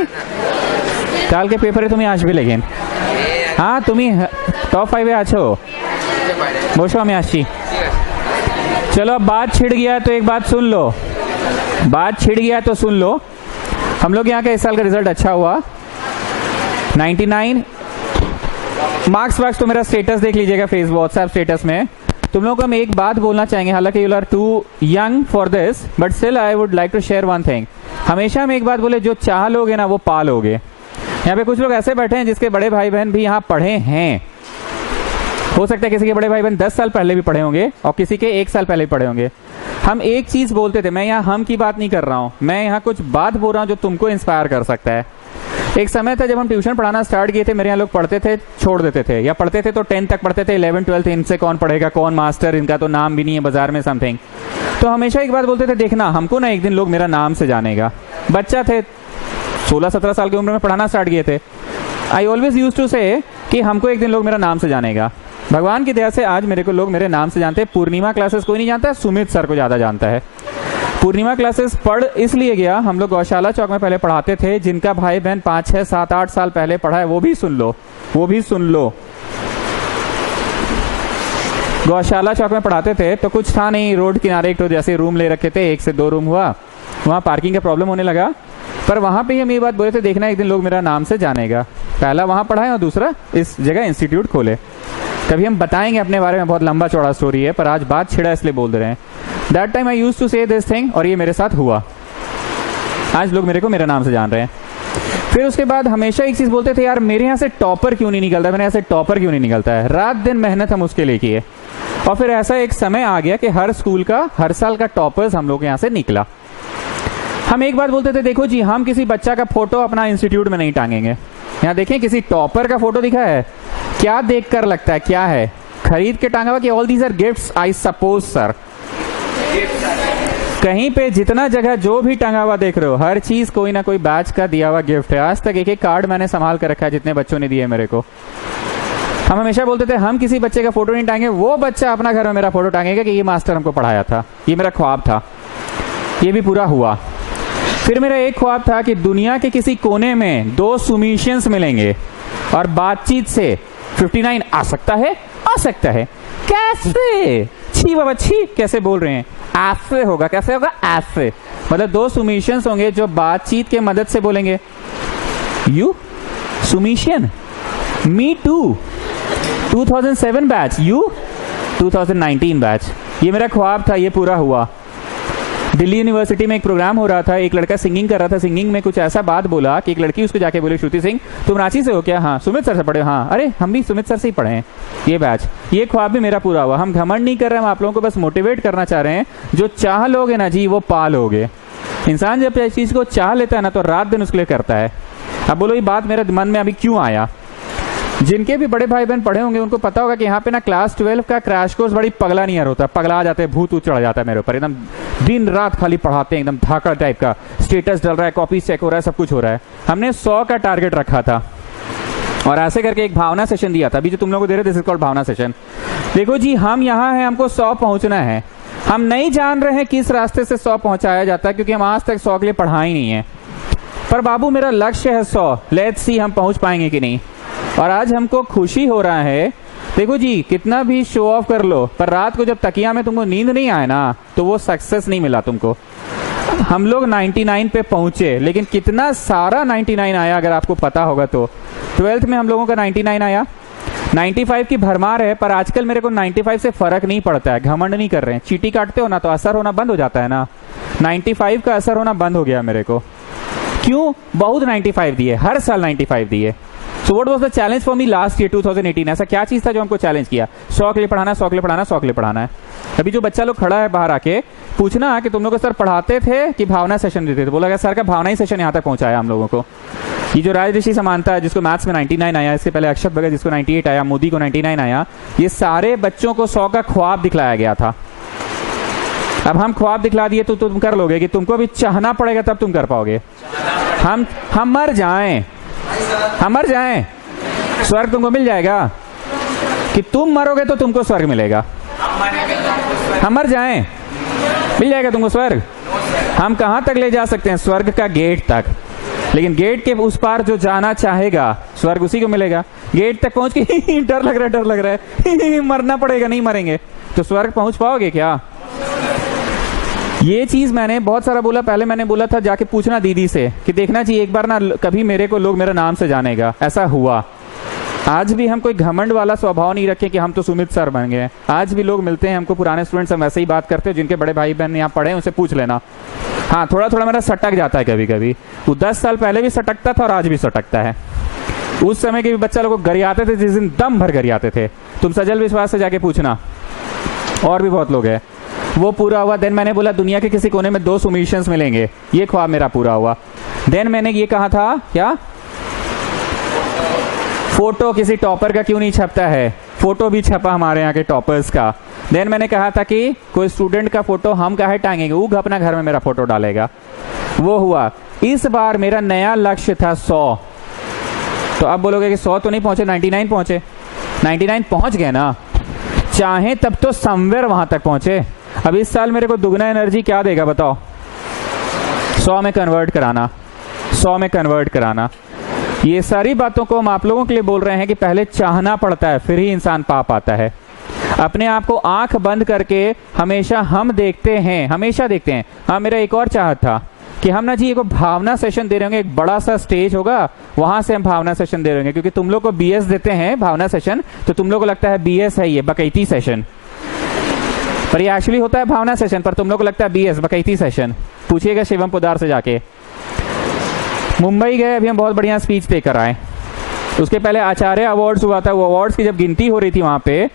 কালকে পেপারে তুমি আসবে লেগেন। हाँ তুমি टॉप 5 এ আছো। বসো আমি আসছি। चलो अब बात छिड़ गया है तो एक बात सुन लो। बात छिड़ गया है तो सुन लो। हम लोग यहाँ का इस साल का रिजल्ट अच्छा हुआ। 99 मार्क्स वार्क्स तो मेरा स्टेटस देख लीजिएगा फेसबुक व्हाट्सएप स्टेटस में। तुम लोगों को हम एक बात बोलना चाहेंगे, हालांकि you are too young for this but still I would like to share one thing. हमेशा हम एक बात बोले, जो चाह लोगे ना वो पा लोगे। यहाँ पे कुछ लोग ऐसे बैठे हैं जिसके बड़े भाई बहन भी यहाँ पढ़े हैं। हो सकता है किसी के बड़े भाई बहन 10 साल पहले भी पढ़े होंगे और किसी के 1 साल पहले भी पढ़े होंगे। हम एक चीज बोलते थे, मैं यहाँ हम की बात नहीं कर रहा हूँ, मैं यहाँ कुछ बात बोल रहा हूँ जो तुमको इंस्पायर कर सकता है। एक समय था जब हम ट्यूशन पढ़ाना स्टार्ट किए थे, मेरे यहाँ लोग पढ़ते थे छोड़ देते थे, या पढ़ते थे तो 10 तक पढ़ते थे, 11 12 इनसे कौन पढ़ेगा, कौन मास्टर, इनका तो नाम भी नहीं है बाजार में समथिंग। तो हमेशा एक बात बोलते थे, देखना हमको ना एक दिन लोग मेरा नाम से जानेगा। बच्चा थे, 16-17 साल की उम्र में पढ़ाना स्टार्ट किए थे। आई ऑलवेज यूज टू से कि हमको एक दिन लोग मेरा नाम से जानेगा। भगवान की दया से आज मेरे को लोग मेरे नाम से जानते हैं। पूर्णिमा क्लासेस कोई नहीं जानता, सुमित सर को ज़्यादा जानता है। पूर्णिमा क्लासेस पढ़ इसलिए गया, हम लोग गौशाला चौक में पहले पढ़ाते थे, जिनका भाई बहन 5, 6, 7, 8 साल पहले पढ़ा है वो भी सुन लो, वो भी सुन लो। गौशाला चौक में पढ़ाते थे तो कुछ था नहीं, रोड किनारे एक तो जैसे रूम ले रखे थे, 1 से 2 रूम हुआ, वहाँ पार्किंग का प्रॉब्लम होने लगा। पर वहाँ पे हम ये बात बोले थे, देखना एक दिन लोग मेरा नाम से जानेगा। पहला वहाँ पढ़ाए और दूसरा इस जगह इंस्टीट्यूट खोले। कभी हम बताएंगे अपने बारे में, बहुत लंबा चौड़ा स्टोरी है, पर आज बात छिड़ा इसलिए बोल रहे हैं। That time I use to say this thing और ये मेरे साथ हुआ। आज लोग मेरे को मेरे नाम से जान रहे हैं। फिर उसके बाद हमेशा एक चीज बोलते थे, यार मेरे यहाँ से टॉपर क्यों नहीं निकलता, मेरे यहाँ से टॉपर क्यों नहीं निकलता है। रात दिन मेहनत हम उसके लिए किए और फिर ऐसा एक समय आ गया कि हर स्कूल का हर साल का टॉपर्स हम लोग यहाँ से निकला। हम एक बात बोलते थे, देखो जी हम किसी बच्चा का फोटो अपना इंस्टीट्यूट में नहीं टांगेंगे। यहाँ देखें किसी टॉपर का फोटो दिखा है, क्या देखकर लगता है क्या है, खरीद के टांगा हुआ कि all these are gifts I suppose sir. कहीं पे जितना जगह जो भी टांगा हुआ देख रहे हो, हर चीज कोई ना कोई बैच का दिया हुआ गिफ्ट है। आज तक एक एक कार्ड मैंने संभाल कर रखा है जितने बच्चों ने दिए मेरे को। हम हमेशा बोलते थे हम किसी बच्चे का फोटो नहीं टांगे, वो बच्चा अपना घर में मेरा फोटो टांगेगा कि ये मास्टर हमको पढ़ाया था। ये मेरा ख्वाब था, ये भी पूरा हुआ। फिर मेरा एक ख्वाब था कि दुनिया के किसी कोने में 2 सुमीशियंस मिलेंगे और बातचीत से 59 आ सकता है, आ सकता है। कैसे? छी बाबा छी, कैसे बोल रहे हैं? ऐसे होगा, कैसे होगा? ऐसे। मतलब 2 सुमीशियंस होंगे जो बातचीत के मदद से बोलेंगे। यू सुमीशियन, me too, 2007 batch, you 2019 batch. ये मेरा ख्वाब था, ये पूरा हुआ। दिल्ली यूनिवर्सिटी में एक प्रोग्राम हो रहा था, एक लड़का सिंगिंग कर रहा था, सिंगिंग में कुछ ऐसा बात बोला कि एक लड़की उसको जाके बोली, श्रुति सिंह तुम रांची से हो क्या? हाँ। सुमित सर से पढ़े? हाँ। अरे हम भी सुमित सर से ही पढ़े हैं। ये बैच, ये ख्वाब भी मेरा पूरा हुआ। हम घमंड नहीं कर रहे, हम आप लोगों को बस मोटिवेट करना चाह रहे हैं। जो चाह लोगे ना जी, वो पा लोगे। इंसान जब इस चीज को चाह लेता है ना, तो रात दिन उसके लिए करता है। अब बोलो ये बात मेरे मन में अभी क्यों आया? जिनके भी बड़े भाई बहन पढ़े होंगे उनको पता होगा कि यहाँ पे ना क्लास 12 का क्रैश कोर्स बड़ी पगला नहीं होता, पगला जाते हैं, भूत चढ़ जाता है मेरे ऊपर। एकदम दिन रात खाली पढ़ाते हैं, एकदम धाकड़ टाइप का, स्टेटस डल रहा है, कॉपी चेक हो रहा है, सब कुछ हो रहा है। हमने 100 का टारगेट रखा था और ऐसे करके एक भावना सेशन दिया था। अभी जो तुम लोगों को दे रहे, this is called bhavna session. देखो जी, हम यहाँ हैं, हमको 100 पहुंचना है। हम नहीं जान रहे हैं किस रास्ते से 100 पहुंचाया जाता है, क्योंकि हम आज तक 100 के लिए पढ़ा ही नहीं है। पर बाबू मेरा लक्ष्य है 100, लेट्स सी हम पहुंच पाएंगे कि नहीं। और आज हमको खुशी हो रहा है। देखो जी, कितना भी शो ऑफ कर लो, पर रात को जब तकिया में तुमको नींद नहीं आए ना, तो वो सक्सेस नहीं मिला तुमको। हम लोग 99 पे पहुंचे, लेकिन कितना सारा 99 आया अगर आपको पता होगा तो। 12th में हम लोगों का 99 आया, 95 की भरमार है। पर आजकल मेरे को 95 से फर्क नहीं पड़ता है, घमंड नहीं कर रहे हैं। चीटी काटते हो ना तो असर होना बंद हो जाता है ना, 95 का असर होना बंद हो गया मेरे को। क्यों? बहुत 95 दिए, हर साल 95 दिए। So what was the challenge for me last year 2018? ऐसा क्या चीज था जो हमको चैलेंज किया? 100 के लिए पढ़ाना, 100 के लिए पढ़ाना, 100 के लिए पढ़ाना है। अभी जो बच्चा लोग खड़ा है बाहर आके पूछना कि तुम लोग को सर पढ़ाते थे कि भावना सेशन देते थे? बोला सर का भावना ही सेशन यहाँ तक पहुंचाया हम लोगों को। ये जो राज ऋषि समानता है, जिसको मैथ्स में 99 आया, इसके पहले अक्षत भगत जिसको 98 आया, मोदी को 99 आया, ये सारे बच्चों को 100 का ख्वाब दिखलाया गया था। अब हम ख्वाब दिखला दिए तो तुम कर लोगे कि तुमको भी चाहना पड़ेगा तब तुम कर पाओगे। हम मर जाएं, हम मर जाएं, स्वर्ग तुमको मिल जाएगा? कि तुम मरोगे तो तुमको स्वर्ग मिलेगा? हम मर जाएं, मिल जाएगा तुमको स्वर्ग? हम कहां तक ले जा सकते हैं? स्वर्ग का गेट तक। लेकिन गेट के उस पार जो जाना चाहेगा, स्वर्ग उसी को मिलेगा। गेट तक पहुंच के डर लग रहा है, डर लग रहा है, मरना पड़ेगा, नहीं मरेंगे तो स्वर्ग पहुंच पाओगे क्या? ये चीज मैंने बहुत सारा बोला। पहले मैंने बोला था जाके पूछना दीदी से कि देखना चाहिए एक बार ना, कभी मेरे को लोग मेरा नाम से जानेगा। ऐसा हुआ। आज भी हम कोई घमंड वाला स्वभाव नहीं रखे कि हम तो सुमित सर बन गए। आज भी लोग मिलते हैं हमको, पुराने स्टूडेंट्स, हम ऐसे ही बात करते हैं। जिनके बड़े भाई बहन यहाँ पढ़े उनसे पूछ लेना। हाँ, थोड़ा थोड़ा मेरा सटक जाता है कभी कभी। वो 10 साल पहले भी सटकता था और आज भी सटकता है। उस समय के भी बच्चा लोग गरियाते थे, जिस दिन दम भर गरियाते थे। तुम सजल विश्वास से जाके पूछना, और भी बहुत लोग हैं। वो पूरा हुआ। देन मैंने बोला दुनिया के किसी कोने में 2 सबमिशंस मिलेंगे, ये ख्वाब मेरा पूरा हुआ। देन मैंने ये कहा था, क्या फोटो किसी टॉपर का क्यों नहीं छपता है? फोटो भी छपा हमारे यहाँ के टॉपर्स का। देन मैंने कहा था कि कोई स्टूडेंट का फोटो हम काहे टांगेंगे, वो अपना घर में मेरा फोटो डालेगा। वो हुआ। इस बार मेरा नया लक्ष्य था 100। तो अब बोलोगे कि 100 तो नहीं पहुंचे, 99 पहुंचे। 99 पहुंच गए ना, चाहे तब तो समवेयर वहां तक पहुंचे। अब इस साल मेरे को दुगना एनर्जी क्या देगा बताओ? 100 में कन्वर्ट कराना, 100 में कन्वर्ट कराना। ये सारी बातों को हम आप लोगों के लिए बोल रहे हैं कि पहले चाहना पड़ता है, फिर ही इंसान पा पाता है। अपने आप को आंख बंद करके हमेशा हम देखते हैं, हमेशा देखते हैं। हाँ, मेरा एक और चाहत था कि हम ना जी एक भावना सेशन दे रहे होंगे, एक बड़ा सा स्टेज होगा, वहां से हम भावना सेशन दे रहे होंगे। क्योंकि तुम लोग को बीएस देते हैं भावना सेशन, तो तुम लोग को लगता है बीएस है ये बकैती सेशन, पर ये एक्चुअली होता है भावना सेशन। पर तुम लोग को लगता है बीएस बकैती सेशन। पूछिएगा शिवम पोदार से जाके। मुंबई गए, अभी हम बहुत बढ़िया स्पीच देकर आए। उसके पहले आचार्य अवार्ड्स हुआ था। वो अवार्ड्स की जब गिनती हो रही थी, वहां पे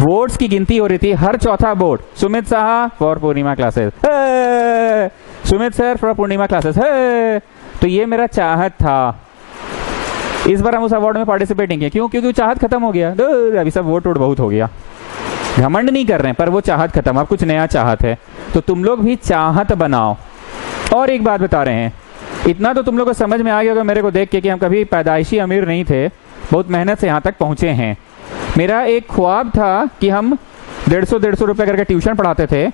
वोट्स की गिनती हो रही थी। हर चौथा board Sumit Saha for Purnima classes, Sumit sir for Purnima classes. तो ये मेरा चाहत था। इस बार हम उस अवार्ड में पार्टिसिपेट नहीं किए। क्यों? क्योंकि चाहत खत्म हो गया। अभी सब वोट बहुत हो गया। घमंड नहीं कर रहे हैं, पर वो चाहत खत्म, अब कुछ नया चाहत है। तो तुम लोग भी चाहत बनाओ। और एक बात बता रहे हैं, इतना तो तुम लोग को समझ में आ गया होगा मेरे को देख के कि हम कभी पैदाइशी अमीर नहीं थे, बहुत मेहनत से यहाँ तक पहुंचे हैं। मेरा एक ख्वाब था कि हम 150 रुपए करके ट्यूशन पढ़ाते थे,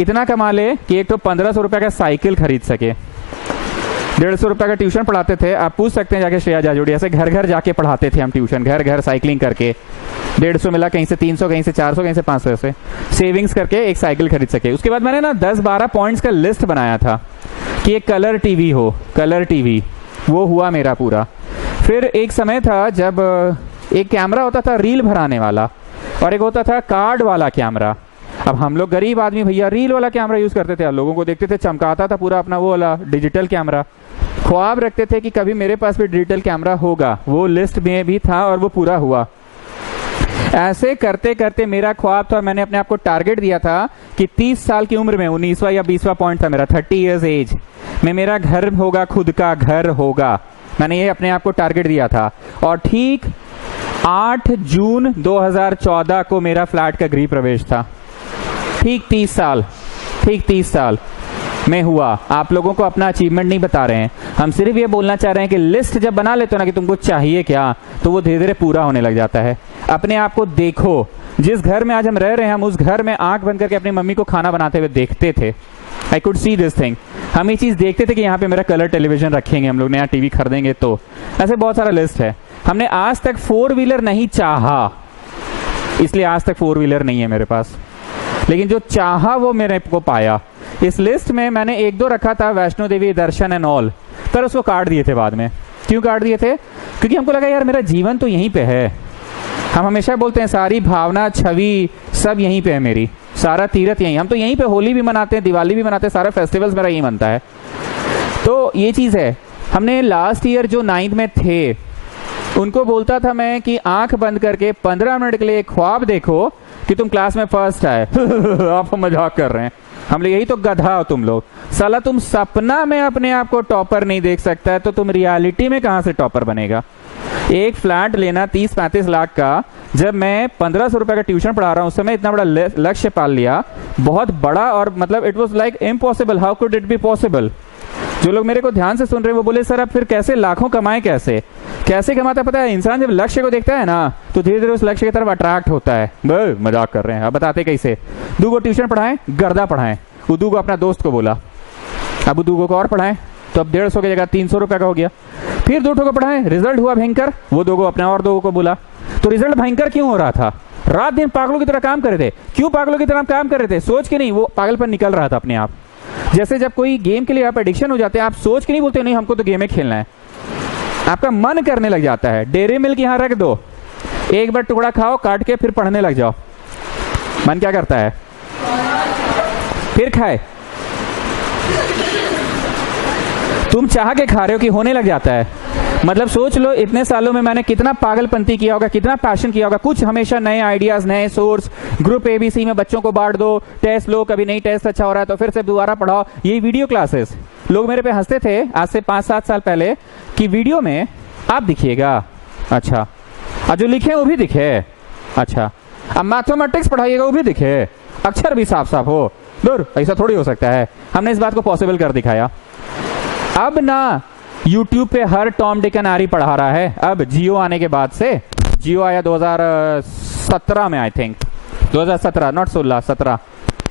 इतना कमा ले कि एक तो 1500 रुपए का साइकिल खरीद सके। 150 रुपए का ट्यूशन पढ़ाते थे। आप पूछ सकते हैं जाके श्रेया जाजोड़िया से, घर घर जाके पढ़ाते थे हम ट्यूशन, घर घर साइकिलिंग करके। 150 मिला, कहीं से 300, कहीं से 400, कहीं से 500 से सेविंग्स करके एक साइकिल खरीद सके। उसके बाद मैंने ना 10-12 पॉइंट्स का लिस्ट बनाया था कि एक कलर टीवी हो, कलर टीवी। वो हुआ मेरा पूरा। फिर एक समय था जब एक कैमरा होता था रील भराने वाला और एक होता था कार्ड वाला कैमरा। अब हम लोग गरीब आदमी भैया रील वाला कैमरा यूज करते थे, लोगों को देखते थे चमकाता था पूरा अपना वो वाला डिजिटल कैमरा, ख्वाब रखते थे कि कभी मेरे पास भी डिजिटल कैमरा होगा। वो लिस्ट में भी था और वो पूरा हुआ। ऐसे करते करते मेरा ख्वाब था, मैंने अपने आप को टारगेट दिया था कि 30 साल की उम्र में, 19वां या 20वां पॉइंट था मेरा, 30 इयर्स एज में मेरा घर होगा, खुद का घर होगा। मैंने ये अपने आप को टारगेट दिया था और ठीक 8 जून 2014 को मेरा फ्लैट का गृह प्रवेश था। ठीक 30 साल में हुआ। आप लोगों को अपना अचीवमेंट नहीं बता रहे हैं, हम सिर्फ ये बोलना चाह रहे हैं कि लिस्ट जब बना लेते हो ना कि तुमको चाहिए क्या, तो वो धीरे धीरे पूरा होने लग जाता है। अपने आप को देखो, जिस घर में आज हम रह रहे हैं, हम उस घर में आंख बंद करके अपनी मम्मी को खाना बनाते हुए देखते थे। I could see this thing. हम ये चीज देखते थे कि यहाँ पे मेरा कलर टेलीविजन रखेंगे, हम लोग नया टीवी खरीदेंगे। तो ऐसे बहुत सारा लिस्ट है। हमने आज तक 4 व्हीलर नहीं चाहा, इसलिए आज तक 4 व्हीलर नहीं है मेरे पास, लेकिन जो चाहा वो मेरे को पाया। इस लिस्ट में मैंने 1-2 रखा था, वैष्णो देवी दर्शन एंड ऑल, पर उसको काट दिए थे बाद में। क्यों काट दिए थे? क्योंकि हमको लगा यार मेरा जीवन तो यहीं पे है। हम हमेशा बोलते हैं सारी भावना, छवि सब यहीं पे है मेरी, सारा तीर्थ यहीं। हम तो यहीं पे होली भी मनाते हैं, दिवाली भी मनाते हैं, सारा फेस्टिवल्स मेरा यहीं बनता है। तो ये चीज है। हमने लास्ट ईयर जो 9th में थे उनको बोलता था मैं कि आंख बंद करके 15 मिनट के लिए एक ख्वाब देखो कि तुम क्लास में फर्स्ट आए। आप मजाक कर रहे हैं। हम लोग यही तो गधा हो तुम लोग। साला तुम सपना में अपने आप को टॉपर नहीं देख सकता है तो तुम रियलिटी में कहां से टॉपर बनेगा? एक फ्लैट लेना 30-35 लाख का, जब मैं 1500 रुपए का ट्यूशन पढ़ा रहा हूं उस समय इतना बड़ा लक्ष्य पाल लिया, बहुत बड़ा। और मतलब it was like impossible, how could it be possible? जो लोग मेरे को ध्यान से सुन रहे हैं वो बोले सर अब फिर कैसे लाखों कमाए? कैसे कमाता पता है? इंसान जब लक्ष्य को देखता है ना तो धीरे धीरे उस लक्ष्य की तरफ अट्रैक्ट होता है। मजाक कर रहे हैं। अब बताते कैसे। दूगो ट्यूशन पढ़ाएं, गर्दा पढ़ाएं। दूगो अपना दोस्त को बोला, अब दूगो को और पढ़ाएं, तो अब 150 की जगह 300 रुपए का हो गया। फिर 2 को पढ़ाएं, रिजल्ट हुआ भयंकर, वो दोगो अपने और दोगो को बोला। तो रिजल्ट भयंकर क्यों हो रहा था? रात दिन पागलों की तरह काम कर रहे थे। क्यों पागलों की तरह काम कर रहे थे? सोच के नहीं, वो पागलपन निकल रहा था अपने आप। जैसे जब कोई गेम के लिए आप एडिक्शन हो जाते हैं, आप सोच के नहीं बोलते नहीं हमको तो गेम में खेलना है, आपका मन करने लग जाता है। डेयरी मिल्क यहां रख दो, एक बार टुकड़ा खाओ काट के, फिर पढ़ने लग जाओ। मन क्या करता है? फिर खाए। तुम चाह के खा रहे हो कि होने लग जाता है। मतलब सोच लो इतने सालों में मैंने कितना पागलपंती किया होगा, कितना पैशन किया होगा। कुछ हमेशा नए आइडियाज, नए सोर्स, ग्रुप ABC में बच्चों को बांट दो, टेस्ट लो, कभी नहीं टेस्ट अच्छा हो रहा है तो फिर से दोबारा पढ़ाओ। ये वीडियो क्लासेस, लोग मेरे पे हंसते थे आज से 5-7 साल पहले कि वीडियो में आप दिखिएगा, अच्छा, और जो लिखे वो भी दिखे, अच्छा, अब मैथमेटिक्स पढ़ाइएगा वो भी दिखे, अक्षर भी साफ साफ हो। दूर, ऐसा थोड़ी हो सकता है। हमने इस बात को पॉसिबल कर दिखाया। अब ना YouTube पे हर टॉम डिक एंड हैरी पढ़ा रहा है। अब जियो आने के बाद से, जियो आया 2017 में, आई थिंक 2017, नॉट 16, 17,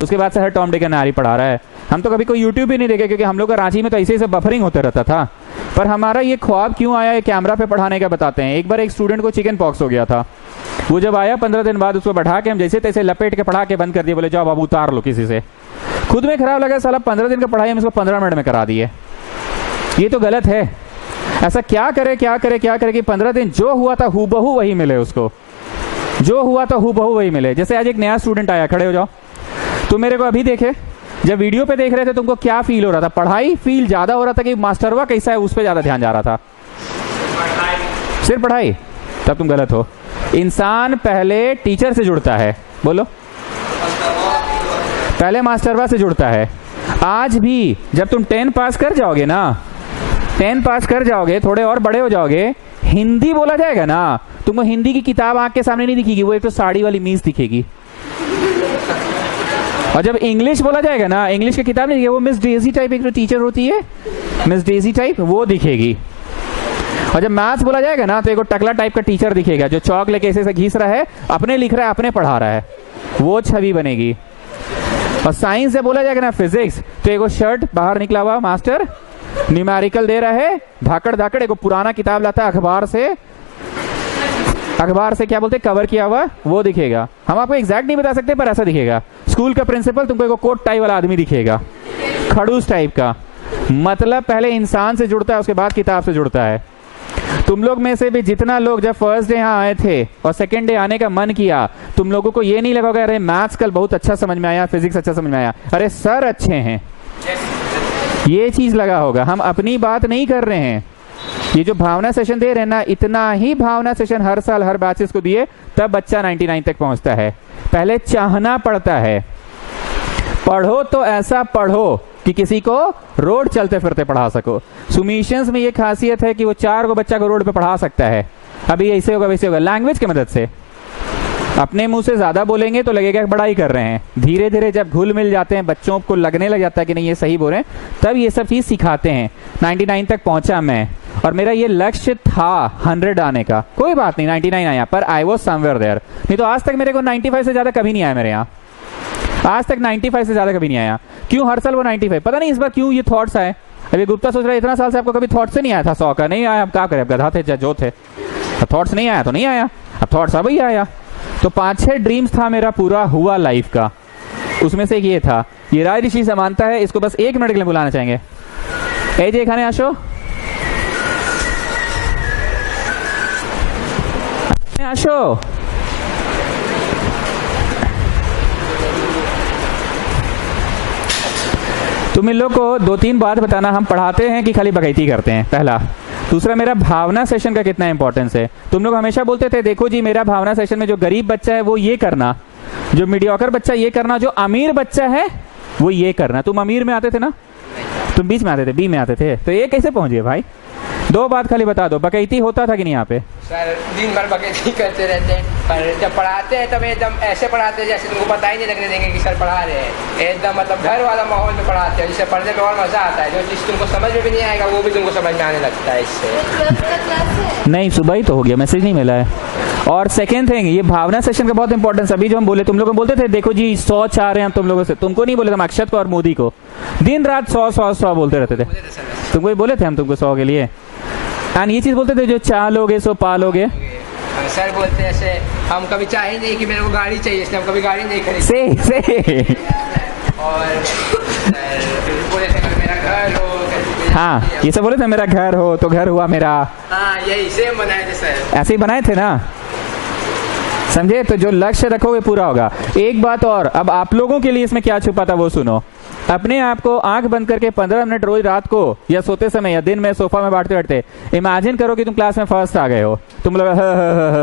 उसके बाद से हर टॉम डिक एंड हैरी पढ़ा रहा है। हम तो कभी कोई YouTube भी नहीं देखे क्योंकि हम लोग का रांची में तो ऐसे ही बफरिंग होते रहता था। पर हमारा ये ख्वाब क्यों आया ये कैमरा पे पढ़ाने का बताते हैं। एक बार एक स्टूडेंट को चिकन पॉक्स हो गया था। वो जब आया 15 दिन बाद उसको बैठा के हम जैसे तैसे लपेट के पढ़ा के बंद कर दिए। बोले जाओ बाबू उतार लो किसी से। खुद में खराब लगा, साला 15 दिन का पढ़ाई हम इसको 15 मिनट में करा दिए। ये तो गलत है। ऐसा क्या करे कि 15 दिन जो हुआ था हूबहू वही मिले उसको, जो हुआ था हूबहू वही मिले। जैसे आज एक नया स्टूडेंट आया, खड़े हो जाओ। तुम मेरे को अभी देखे, जब वीडियो पे देख रहे थे तुमको क्या फील हो रहा था? पढ़ाई फील ज्यादा हो रहा था कि मास्टरवा कैसा है उस पर ज्यादा ध्यान जा रहा था? सिर्फ पढ़ाई? तब तुम गलत हो। इंसान पहले टीचर से जुड़ता है, बोलो, पहले मास्टरवा से जुड़ता है। आज भी जब तुम 10 पास कर जाओगे ना, 10 पास कर जाओगे, थोड़े और बड़े हो जाओगे, हिंदी बोला जाएगा ना, तुमको हिंदी की किताब आंख के सामने नहीं दिखेगी, वो एक तो साड़ी वाली मीज दिखेगी। और जब इंग्लिश बोला जाएगा ना, इंग्लिश की किताब नहीं दिखेगी, वो मिस डेजी टाइप एक तो टीचर होती है, मिस डेजी टाइप, वो दिखेगी। और जब मैथ्स बोला जाएगा ना तो एक टकला टाइप का टीचर दिखेगा जो चौक लेके ऐसे घीस रहा है, अपने लिख रहा है, अपने पढ़ा रहा है, वो छवि बनेगी। और साइंस से बोला जाएगा ना, फिजिक्स, तो एक शर्ट बाहर निकला हुआ मास्टर न्यूमेरिकल दे रहा है, धाकड़ धाकड़, एक पुराना किताब लाता है अखबार से क्या बोलते कवर किया हुआ, वो दिखेगा। हम आपको एग्जैक्ट नहीं बता सकते पर ऐसा दिखेगा। स्कूल का प्रिंसिपल तुमको एक कोट टाई वाला आदमी दिखेगा, खड़ूस टाइप का। मतलब पहले इंसान से जुड़ता है, उसके बाद किताब से जुड़ता है। तुम लोग में से भी जितना लोग जब फर्स्ट डे यहाँ आए थे और सेकंड डे आने का मन किया, तुम लोगों को ये नहीं लगा होगा अरे मैथ्स कल बहुत अच्छा समझ में आया, फिजिक्स अच्छा समझ में आया, अरे सर अच्छे हैं, ये चीज लगा होगा। हम अपनी बात नहीं कर रहे हैं। ये जो भावना सेशन दे रहे हैं ना, इतना ही भावना सेशन हर साल हर बैचेस को दिए, तब बच्चा 99 तक पहुंचता है। पहले चाहना पड़ता है। पढ़ो तो ऐसा पढ़ो कि किसी को रोड चलते फिरते पढ़ा सको। सुमिशंस में ये खासियत है कि वो 4 को बच्चा को रोड पे पढ़ा सकता है। अभी ऐसे होगा वैसे होगा, लैंग्वेज की मदद से। अपने मुंह से ज्यादा बोलेंगे तो लगेगा कि बड़ाई कर रहे हैं। धीरे धीरे जब घुल मिल जाते हैं, बच्चों को लगने लग जाता है कि नहीं ये सही बोल रहे हैं, तब ये सब चीज सिखाते हैं। 99 तक पहुंचा मैं, और मेरा ये लक्ष्य था 100 आने का। कोई बात नहीं, 99 आया, पर आई वॉज समवेयर देयर। नहीं तो आज तक मेरे को 95 से ज्यादा कभी नहीं आया मेरे यहाँ। आज तक 95 से ज्यादा कभी नहीं आया। क्यों हर साल वो 95? पता नहीं इस बार क्यों ये थॉट्स आए। अभी गुप्ता सोच रहा है इतना साल से आपको कभी थॉट्स से नहीं आया था 100 का? नहीं आया। अब क्या करें, अब गधा थे जो थे, थॉट्स नहीं आया तो नहीं आया, अब थॉट्स अब ही आया। तो 5-6 ड्रीम्स था मेरा पूरा हुआ लाइफ का, उसमें से एक ये था। ये राय ऋषि समानता है, इसको बस 1 मिनट के लिए बुलाना चाहेंगे। ए जे खाने आशो, आशो तुम इन लोग को 2-3 बात बताना। हम पढ़ाते हैं कि खाली बगैती करते हैं, पहला। दूसरा, मेरा भावना सेशन का कितना इंपॉर्टेंस है। तुम लोग हमेशा बोलते थे देखो जी मेरा भावना सेशन में जो गरीब बच्चा है वो ये करना, जो मीडियोकर बच्चा ये करना, जो अमीर बच्चा है वो ये करना। तुम अमीर में आते थे ना, तुम बीच में आते थे, बी में आते थे, तो ये कैसे पहुंचे भाई? 2 बात खाली बता दो, बकैती होता था कि नहीं यहाँ पे? सर दिन भर बकैती करते रहते हैं, पर जब पढ़ाते हैं तब एकदम ऐसे पढ़ाते हैं जैसे तुमको पता ही नहीं लगने देंगे कि सर पढ़ा रहे हैं। एकदम मतलब घर वाला माहौल में पढ़ाते हैं, जिससे पढ़ने में और मजा आता है। जो चीज़ तुमको समझ में भी नहीं आएगा वो भी तुमको समझ में आने लगता है इससे। नहीं, सुबह ही तो हो गया, मैसेज नहीं मिला है। और सेकेंड थिंग, ये भावना सेशन का बहुत इंपॉर्टेंस। अभी जो हम बोले, तुम लोग बोलते थे देखो जी 100 चाह रहे हैं हम तुम लोगों से, तुमको नहीं बोले थे, हम अक्षत को और मोदी को दिन रात 100 बोलते रहते थे। तुमको ही बोले थे हम तुमको 100 के लिए। एंड ये चीज बोलते थे जो चाह लोगे सो पा लोगे। सर बोलते हैं ऐसे, हम कभी चाहे नहीं कि मेरे को गाड़ी चाहिए, इसलिए हम कभी गाड़ी नहीं खरीदते। से और फिर बोले थे मेरा घर हो। हाँ, ये सब बोले थे मेरा घर हो, तो घर हुआ मेरा। हाँ, यही सेम बनाए थे सर, ऐसे ही बनाए थे ना, समझे? तो जो लक्ष्य रखोगे पूरा होगा। एक बात और, अब आप लोगों के लिए इसमें क्या छुपा था वो सुनो। अपने आप को आंख बंद करके 15 मिनट रोज रात को या सोते समय या दिन में सोफा में बैठते बैठते इमेजिन करो कि तुम क्लास में फर्स्ट आ गए हो। तुम लोग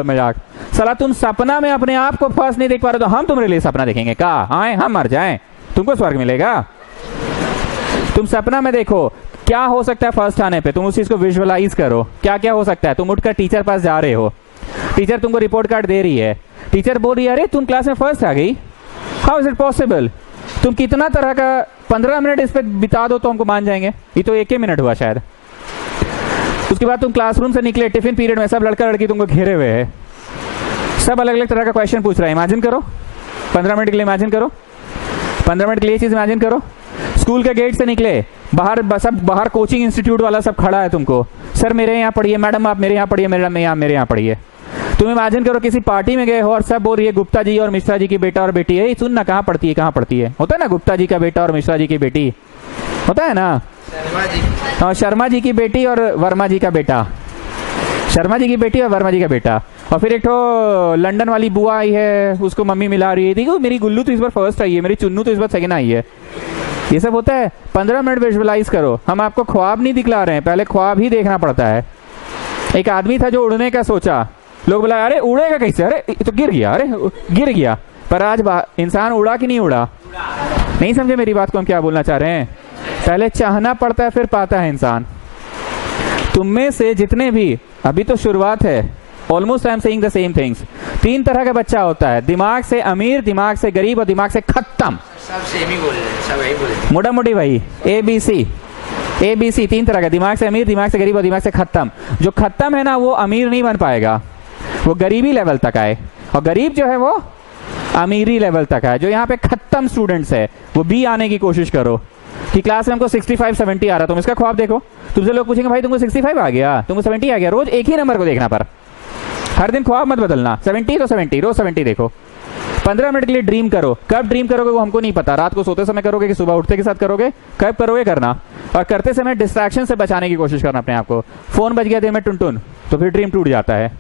मजाक, साला तुम सपना में अपने आप को फर्स्ट नहीं देख पा रहे तो हम तुम्हारे लिए सपना देखेंगे का? आए हम मर जाएं, तुमको स्वर्ग मिलेगा? तुम सपना में देखो क्या हो सकता है फर्स्ट आने पे, तुम उस चीज को विजुअलाइज करो। क्या क्या हो सकता है? तुम उठकर टीचर पास जा रहे हो, टीचर तुमको रिपोर्ट कार्ड दे रही है, टीचर बोल रही है अरे तुम क्लास में फर्स्ट आ गई, हाउ इज इट पॉसिबल? तुम कितना तरह का 15 मिनट इस पे बिता दो तो हमको मान जाएंगे, ये तो 1 ही मिनट हुआ शायद। उसके बाद तुम क्लासरूम से निकले, टिफिन पीरियड में सब लड़का लड़की तुमको घेरे हुए है, सब अलग अलग तरह का क्वेश्चन पूछ रहा है। इमेजिन करो 15 मिनट के लिए, इमेजिन करो 15 मिनट के लिए चीज इमेजिन करो। स्कूल के गेट से निकले, बाहर सब बाहर कोचिंग इंस्टीट्यूट वाला सब खड़ा है तुमको, सर मेरे यहाँ पढ़िए, मैडम आप मेरे यहाँ पढ़िए, मैडम मेरे यहाँ पढ़िए। तुम इमेजिन करो किसी पार्टी में गए हो और सब बोल रही है गुप्ता जी और मिश्रा जी की बेटा और बेटी है, सुन ना कहाँ पढ़ती है, कहाँ पढ़ती है, होता है ना गुप्ता जी का बेटा और मिश्रा जी की बेटी, होता है ना? शर्मा जी। हाँ, शर्मा जी की बेटी और वर्मा जी का बेटा, शर्मा जी की बेटी और वर्मा जी का बेटा। और फिर एक तो लंदन वाली बुआ आई है, उसको मम्मी मिला रही है, देखो मेरी गुल्लू तो इस बार फर्स्ट आई है, मेरी चुन्नू तो इस बार सेकंड आई है। ये सब होता है। 15 मिनट विजुअलाइज करो। हम आपको ख्वाब नहीं दिखला रहे हैं, पहले ख्वाब ही देखना पड़ता है। एक आदमी था जो उड़ने का सोचा, लोग बोला अरे उड़ेगा कैसे, अरे तो गिर गया, अरे गिर गया। पर आज इंसान उड़ा कि नहीं उड़ा? नहीं समझे मेरी बात को हम क्या बोलना चाह रहे हैं? पहले चाहना पड़ता है फिर पाता है इंसान। तुम में से जितने भी, अभी तो शुरुआत है, almost I am saying the same things. 3 तरह का बच्चा होता है, दिमाग से अमीर, दिमाग से गरीब और दिमाग से खत्म। सब सेम ही बोल रहे हैं, सब यही बोल रहे हैं। मोटा मोटी भाई ABC 3 तरह का, दिमाग से अमीर, दिमाग से गरीब और दिमाग से खत्म। जो खत्म है ना वो अमीर नहीं बन पाएगा, वो गरीबी लेवल तक आए, और गरीब जो है वो अमीरी लेवल तक आए। जो यहाँ पे खत्म स्टूडेंट्स है वो भी आने की कोशिश करो कि क्लास में हमको 65-70 आ रहा, तुम इसका ख्वाब देखो। तुमसे लोग पूछेंगे भाई तुमको 65 आ गया, तुमको 70 आ गया, रोज एक ही नंबर को देखना, पर हर दिन ख्वाब मत बदलना। 70 तो 70, रोज 70 देखो। 15 मिनट के लिए ड्रीम करो। कब ड्रीम करोगे वो हमको नहीं पता, रात को सोते समय करोगे कि सुबह उठते के साथ करोगे, कब करोगे करना। और करते समय डिस्ट्रैक्शन से बचाने की कोशिश करना अपने आप को। फोन बज गया दिन में टुन तो फिर ड्रीम टूट जाता है।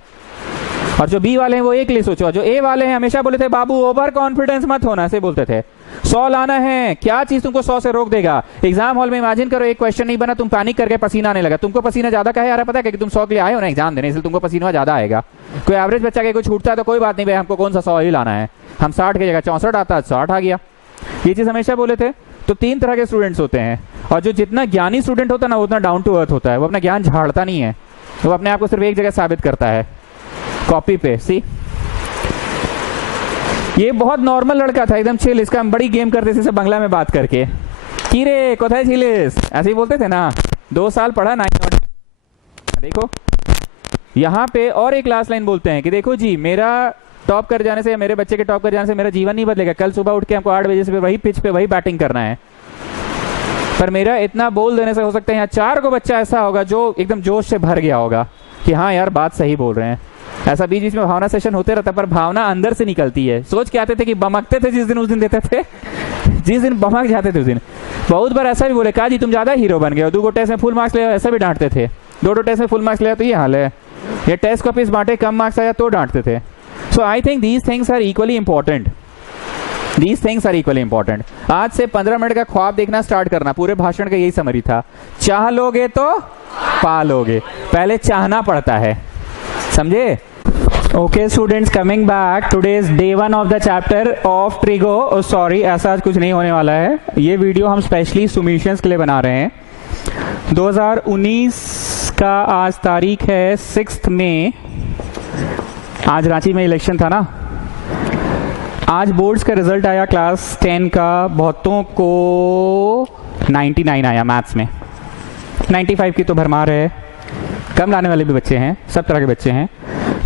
और जो बी वाले हैं वो एक लिए सोचो, जो ए वाले हैं हमेशा बोले थे बाबू ओवर कॉन्फिडेंस मत होना, ऐसे बोलते थे 100 लाना है। क्या चीज तुमको 100 से रोक देगा? एग्जाम हॉल में इमेजिन करो एक क्वेश्चन नहीं बना, तुम पैनिक करके पसीना आने लगा। तुमको पसीना ज्यादा काहे आ रहा है पता है? क्योंकि तुम 100 के लिए आए हो ना एग्जाम देने, इसलिए तुमको पसीना ज्यादा आएगा। कोई एवरेज बच्चा के कुछ छूटता है तो कोई बात नहीं भाई, हमको कौन सा 100 ही लाना है, हम 60 की जगह 64 आता है 60 आ गया। ये चीज हमेशा बोले थे। तो 3 तरह के स्टूडेंट्स होते हैं, और जो जितना ज्ञानी स्टूडेंट होता है ना वो उतना डाउन टू अर्थ होता है। वो अपना ज्ञान झाड़ता नहीं है, वो अपने आप को सिर्फ एक जगह साबित करता है, कॉपी पे। सी ये बहुत नॉर्मल लड़का था, एकदम चिल। इसका हम बड़ी गेम करते थे सब बांग्ला में बात करके, की रे कोথায় ছিলিস, ऐसे ही बोलते थे ना। 2 साल पढ़ा 9 देखो यहाँ पे। और एक लास्ट लाइन बोलते हैं कि देखो जी मेरा टॉप कर जाने से या मेरे बच्चे के टॉप कर जाने से मेरा जीवन नहीं बदलेगा। कल सुबह उठ के हमको 8 बजे से वही पिच पे वही बैटिंग करना है, पर मेरा इतना बोल देने से हो सकता है यहाँ 4 को बच्चा ऐसा होगा जो एकदम जोश से भर गया होगा कि हाँ यार बात सही बोल रहे हैं। ऐसा बीच बीच में भावना सेशन होते रहता, पर भावना अंदर से निकलती है। सोच के आते थे कि बमकते थे जिस दिन उस दिन देते थे, जिस दिन बमक जाते थे उस दिन। बहुत बार ऐसा भी बोले कहा जी तुम ज्यादा हीरो बन गए हो, 2 टेस्ट में फुल मार्क्स ले, ऐसा भी डांटते थे। 2 टेस्ट में फुल मार्क्स ले तो ये हाल है, ये टेस्ट कॉपीज बांटे कम मार्क्स आया तो डांटते थे। So I think these things are equally important, these things are equally important. आज से 15 मिनट का ख्वाब देखना स्टार्ट करना। पूरे भाषण का यही समरी था, चाह लोगे तो पा लोगे, पहले चाहना पड़ता है, समझे? Okay students, coming back, today is day 1 of the chapter of trigo. Sorry ऐसा आज कुछ नहीं होने वाला है। ये वीडियो हम स्पेशली सुमिशंस के लिए बना रहे हैं। 2019 का आज तारीख है 6 मई। आज रांची में इलेक्शन था ना। आज बोर्ड्स का रिजल्ट आया क्लास 10 का। बहुतों को 99 आया मैथ्स में, 95 की तो भरमार है। कम लाने वाले भी बच्चे हैं, सब तरह के बच्चे हैं।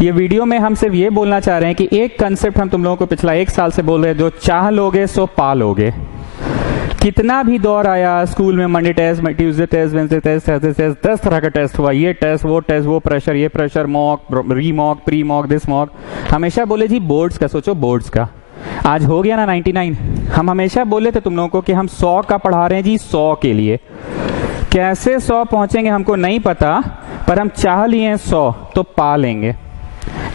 ये वीडियो में हम सिर्फ ये बोलना चाह रहे हैं कि एक कंसेप्ट हम तुम लोगों को पिछला 1 साल से बोल रहे हैं, जो चाह लोगे सो पा लोगे। कितना भी दौर आया स्कूल में, Monday test, Tuesday test, Wednesday test, Thursday test, 10 तरह का टेस्ट हुआ। ये टेस्ट, वो प्रेशर, ये प्रेशर, मॉक, री mock, pre mock, this mock. हमेशा बोले जी बोर्ड्स का सोचो, बोर्ड्स का। आज हो गया ना 99। हम हमेशा बोले थे तुम लोगों को कि हम 100 का पढ़ा रहे हैं जी, 100 के लिए। कैसे 100 पहुंचेंगे हमको नहीं पता, पर हम चाह लिए 100 तो पा लेंगे।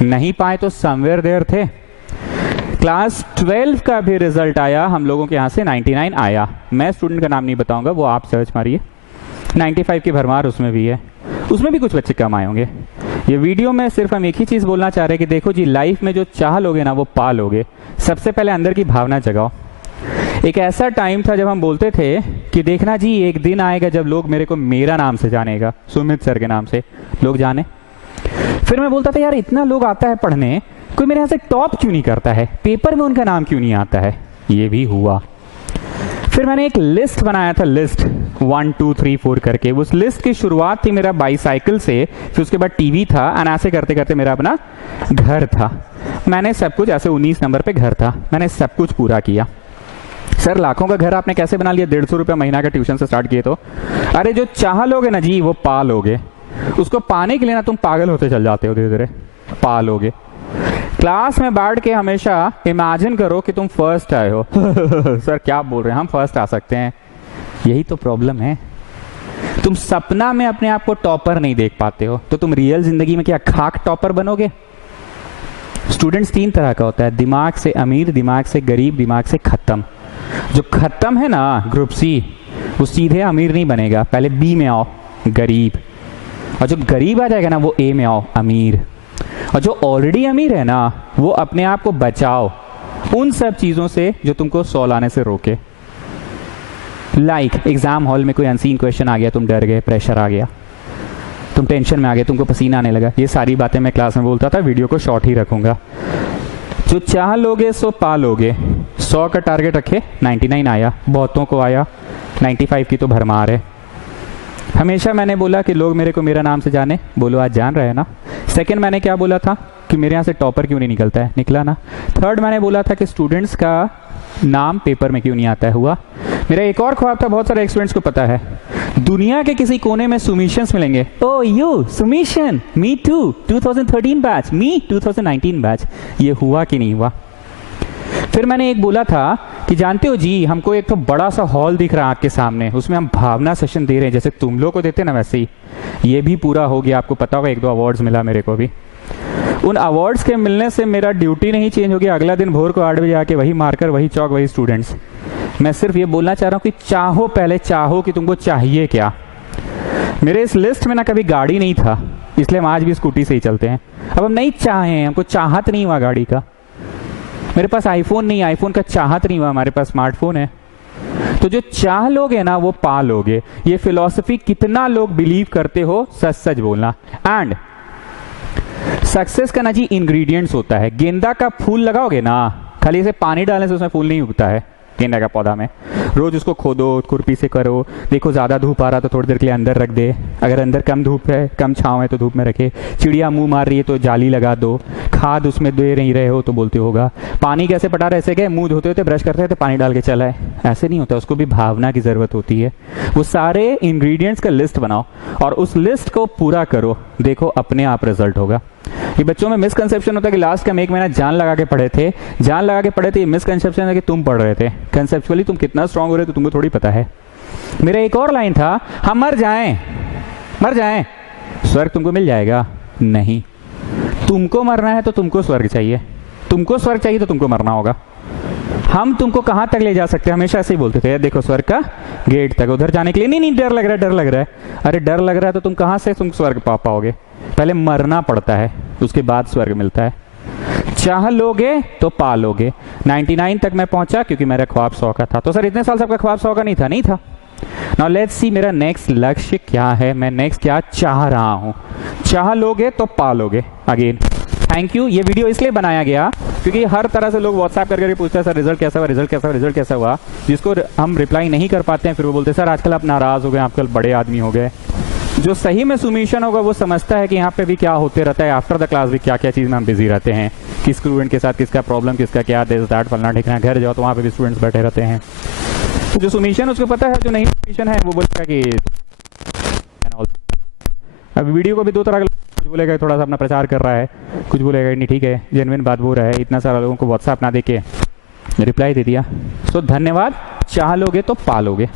नहीं पाए तो समवेयर देयर थे। क्लास 12 का भी रिजल्ट आया, हम लोगों के यहाँ से 99 आया। मैं स्टूडेंट का नाम नहीं बताऊंगा, वो आप सर्च मारिए। 95 की भरमार उसमें भी है, उसमें भी कुछ बच्चे कम आए होंगे। ये वीडियो में सिर्फ हम एक ही चीज बोलना चाह रहे हैं कि देखो जी लाइफ में जो चाह लोगे ना वो पा लोगे। सबसे पहले अंदर की भावना जगाओ। एक ऐसा टाइम था जब हम बोलते थे कि देखना जी एक दिन आएगा जब लोग मेरे को मेरा नाम से जानेगा, सुमित सर के नाम से लोग जाने। फिर मैं बोलता था यार इतना लोग आता है पढ़ने, कोई मेरे यहाँ से टॉप क्यों नहीं करता है, पेपर में उनका नाम क्यों नहीं आता है। ये भी हुआ। फिर मैंने एक लिस्ट बनाया था, लिस्ट 1 2 3 4 करके। उस लिस्ट की शुरुआत थी मेरा बाईसाइकिल से, फिर उसके बाद टीवी था, और ऐसे करते करते मेरा अपना घर था। मैंने सब कुछ ऐसे 19 नंबर पे घर था, मैंने सब कुछ पूरा किया। सर लाखों का घर आपने कैसे बना लिया? 150 रुपया महीना का ट्यूशन से स्टार्ट किए तो। अरे जो चाह लोगे ना जी वो पा लोगे। उसको पाने के लिए ना तुम पागल होते चल जाते हो, धीरे धीरे पा लोगे। क्लास में बैठ के हमेशा इमेजिन करो कि तुम फर्स्ट आए हो। सर क्या बोल रहे हैं, हम फर्स्ट आ सकते हैं। यही तो प्रॉब्लम है, तुम सपना में अपने आप को टॉपर नहीं देख पाते हो, तो तुम रियल जिंदगी में क्या खाक टॉपर बनोगे? स्टूडेंट्स 3 तरह का होता है, दिमाग से अमीर, दिमाग से गरीब, दिमाग से खत्म। जो खत्म है ना ग्रुप सी, वो सीधे अमीर नहीं बनेगा, पहले बी में आओ गरीब, और जो गरीब आ जाएगा ना वो ए में आओ अमीर। और जो ऑलरेडी अमीर है ना वो अपने आप को बचाओ उन सब चीजों से जो तुमको 100 लाने से रोके। लाइक एग्जाम हॉल में कोई अनसीन क्वेश्चन आ गया, तुम डर गए, प्रेशर आ गया, तुम टेंशन में आ गए, तुमको पसीना आने लगा। ये सारी बातें मैं क्लास में बोलता था, वीडियो को शॉर्ट ही रखूंगा। जो चाह लोगे सो पा लोगे। 100 का टारगेट रखे, 99 आया, बहुतों को आया, 95 की तो भरमार है। हमेशा मैंने बोला कि लोग मेरे को मेरा नाम से जाने, बोलो आज जान रहे हैं ना। सेकंड मैंने क्या बोला था कि मेरे यहाँ से टॉपर क्यों नहीं निकलता है, निकला ना। थर्ड मैंने बोला था कि स्टूडेंट्स का नाम पेपर में क्यों नहीं आता है, हुआ। मेरा एक और ख्वाब था, बहुत सारे स्टूडेंट्स को पता है, दुनिया के किसी कोने में सुमिशंस मिलेंगे। ओ यू सुमिशन, me too, 2013 batch, me 2019 batch. ये हुआ कि नहीं हुआ? फिर मैंने एक बोला था कि जानते हो जी, हमको एक तो बड़ा सा हॉल दिख रहा है आपके सामने, उसमें हम भावना सेशन दे रहे हैं, जैसे तुम लोग को देते ना वैसे ही ये भी पूरा हो गया। आपको पता होगा 1-2 अवार्ड्स मिला मेरे को भी। उन अवार्ड्स के मिलने से मेरा ड्यूटी नहीं चेंज हो गया, अगला दिन भोर को 8 बजे आके वही मार्कर, वही चौक, वही स्टूडेंट्स। मैं सिर्फ ये बोलना चाह रहा हूँ कि चाहो, पहले चाहो कि तुमको चाहिए क्या। मेरे इस लिस्ट में ना कभी गाड़ी नहीं था, इसलिए हम आज भी स्कूटी से ही चलते हैं। अब हम नहीं चाहें, हमको चाहत नहीं हुआ गाड़ी का। मेरे पास आईफोन नहीं, आईफोन का चाहत नहीं हुआ, हमारे पास स्मार्टफोन है। तो जो चाह लोगे ना वो पा लोगे। ये फिलॉसफी कितना लोग बिलीव करते हो, सच सच बोलना। एंड सक्सेस का ना जी इंग्रेडिएंट्स होता है। गेंदा का फूल लगाओगे ना, खाली इसे पानी डालने से उसमें फूल नहीं उगता है। गेंदा का पौधा में रोज उसको खोदो, खुरपी से करो। देखो ज्यादा धूप आ रहा तो थोड़ी देर के लिए अंदर रख दे, अगर अंदर कम धूप है, कम छांव है तो धूप में रखे। चिड़िया मुंह मार रही है तो जाली लगा दो। खाद उसमें दे नहीं रहे हो तो बोलते होगा। पानी कैसे पटा रहे, ऐसे गए मुंह धोते होते ब्रश करते थे पानी डाल के चला है, ऐसे नहीं होता। उसको भी भावना की जरूरत होती है। वो सारे इंग्रेडिएंट्स का लिस्ट बनाओ और उस लिस्ट को पूरा करो, देखो अपने आप रिजल्ट होगा। ये बच्चों में मिसकंसेप्शन होता है कि लास्ट का हम 1 महीना जान लगा के पढ़े थे, जान लगा के पढ़े थे। ये मिसकंसेप्शन है कि तुम पढ़ रहे थे, कंसेप्चुअली तुम कितना स्ट्रांग हो रहे थे तुमको थोड़ी पता है। मेरा एक और लाइन था, हम मर जाएं स्वर्ग तुमको मिल जाएगा। नहीं, तुमको मरना है तो तुमको स्वर्ग चाहिए, तुमको स्वर्ग चाहिए तो तुमको मरना होगा। हम तुमको कहां तक ले जा सकते हैं, हमेशा ऐसे ही बोलते थे, देखो स्वर्ग का गेट तक, उधर जाने के लिए नहीं डर लग रहा है, डर लग रहा है। अरे डर लग रहा है तो तुम कहां से तुम स्वर्ग पा पाओगे, पहले मरना पड़ता है, उसके बाद स्वर्ग मिलता है। चाह लोगे तो पा लोगे। 99 तक मैं पहुंचा क्योंकि मेरा ख्वाब 100 का था। तो सर इतने साल सबका ख्वाब 100 का नहीं था, नहीं था। नाउ लेट्स सी मेरा नेक्स्ट लक्ष्य क्या है, मैं नेक्स्ट क्या चाह रहा हूं। चाह लोगे तो पा लोगे। Again thank you. ये वीडियो इसलिए बनाया गया क्योंकि हर तरह से लोग व्हाट्सएप करके पूछते हैं सर रिजल्ट कैसा हुआ, रिजल्ट कैसा हुआ, रिजल्ट कैसा हुआ, जिसको हम रिप्लाई नहीं कर पाते हैं। फिर वो बोलते हैं सर आजकल आप नाराज हो गए, आजकल बड़े आदमी हो गए। जो सही में सुमिशन होगा वो समझता है कि यहाँ पे भी क्या होते रहता है, आफ्टर द क्लास भी क्या क्या चीज में हम बिजी रहते हैं, किस स्टूडेंट के साथ किसका प्रॉब्लम, किसका क्या दिस दैट फलना ठिकाना। घर जाओ तो वहाँ पे भी स्टूडेंट्स बैठे रहते हैं। तो जो सुमिशन उसको पता है, जो नहीं सुमिशन है वो बोलेगा कि अब वीडियो को भी 2 तरह का, कुछ बोलेगा थोड़ा सा अपना प्रचार कर रहा है, कुछ बोलेगा नहीं ठीक है जेन्युइन बात बोल रहा है। इतना सारा लोगों को व्हाट्सएप ना देके रिप्लाई दे दिया। तो धन्यवाद। चाह लोगे तो पा लोगे।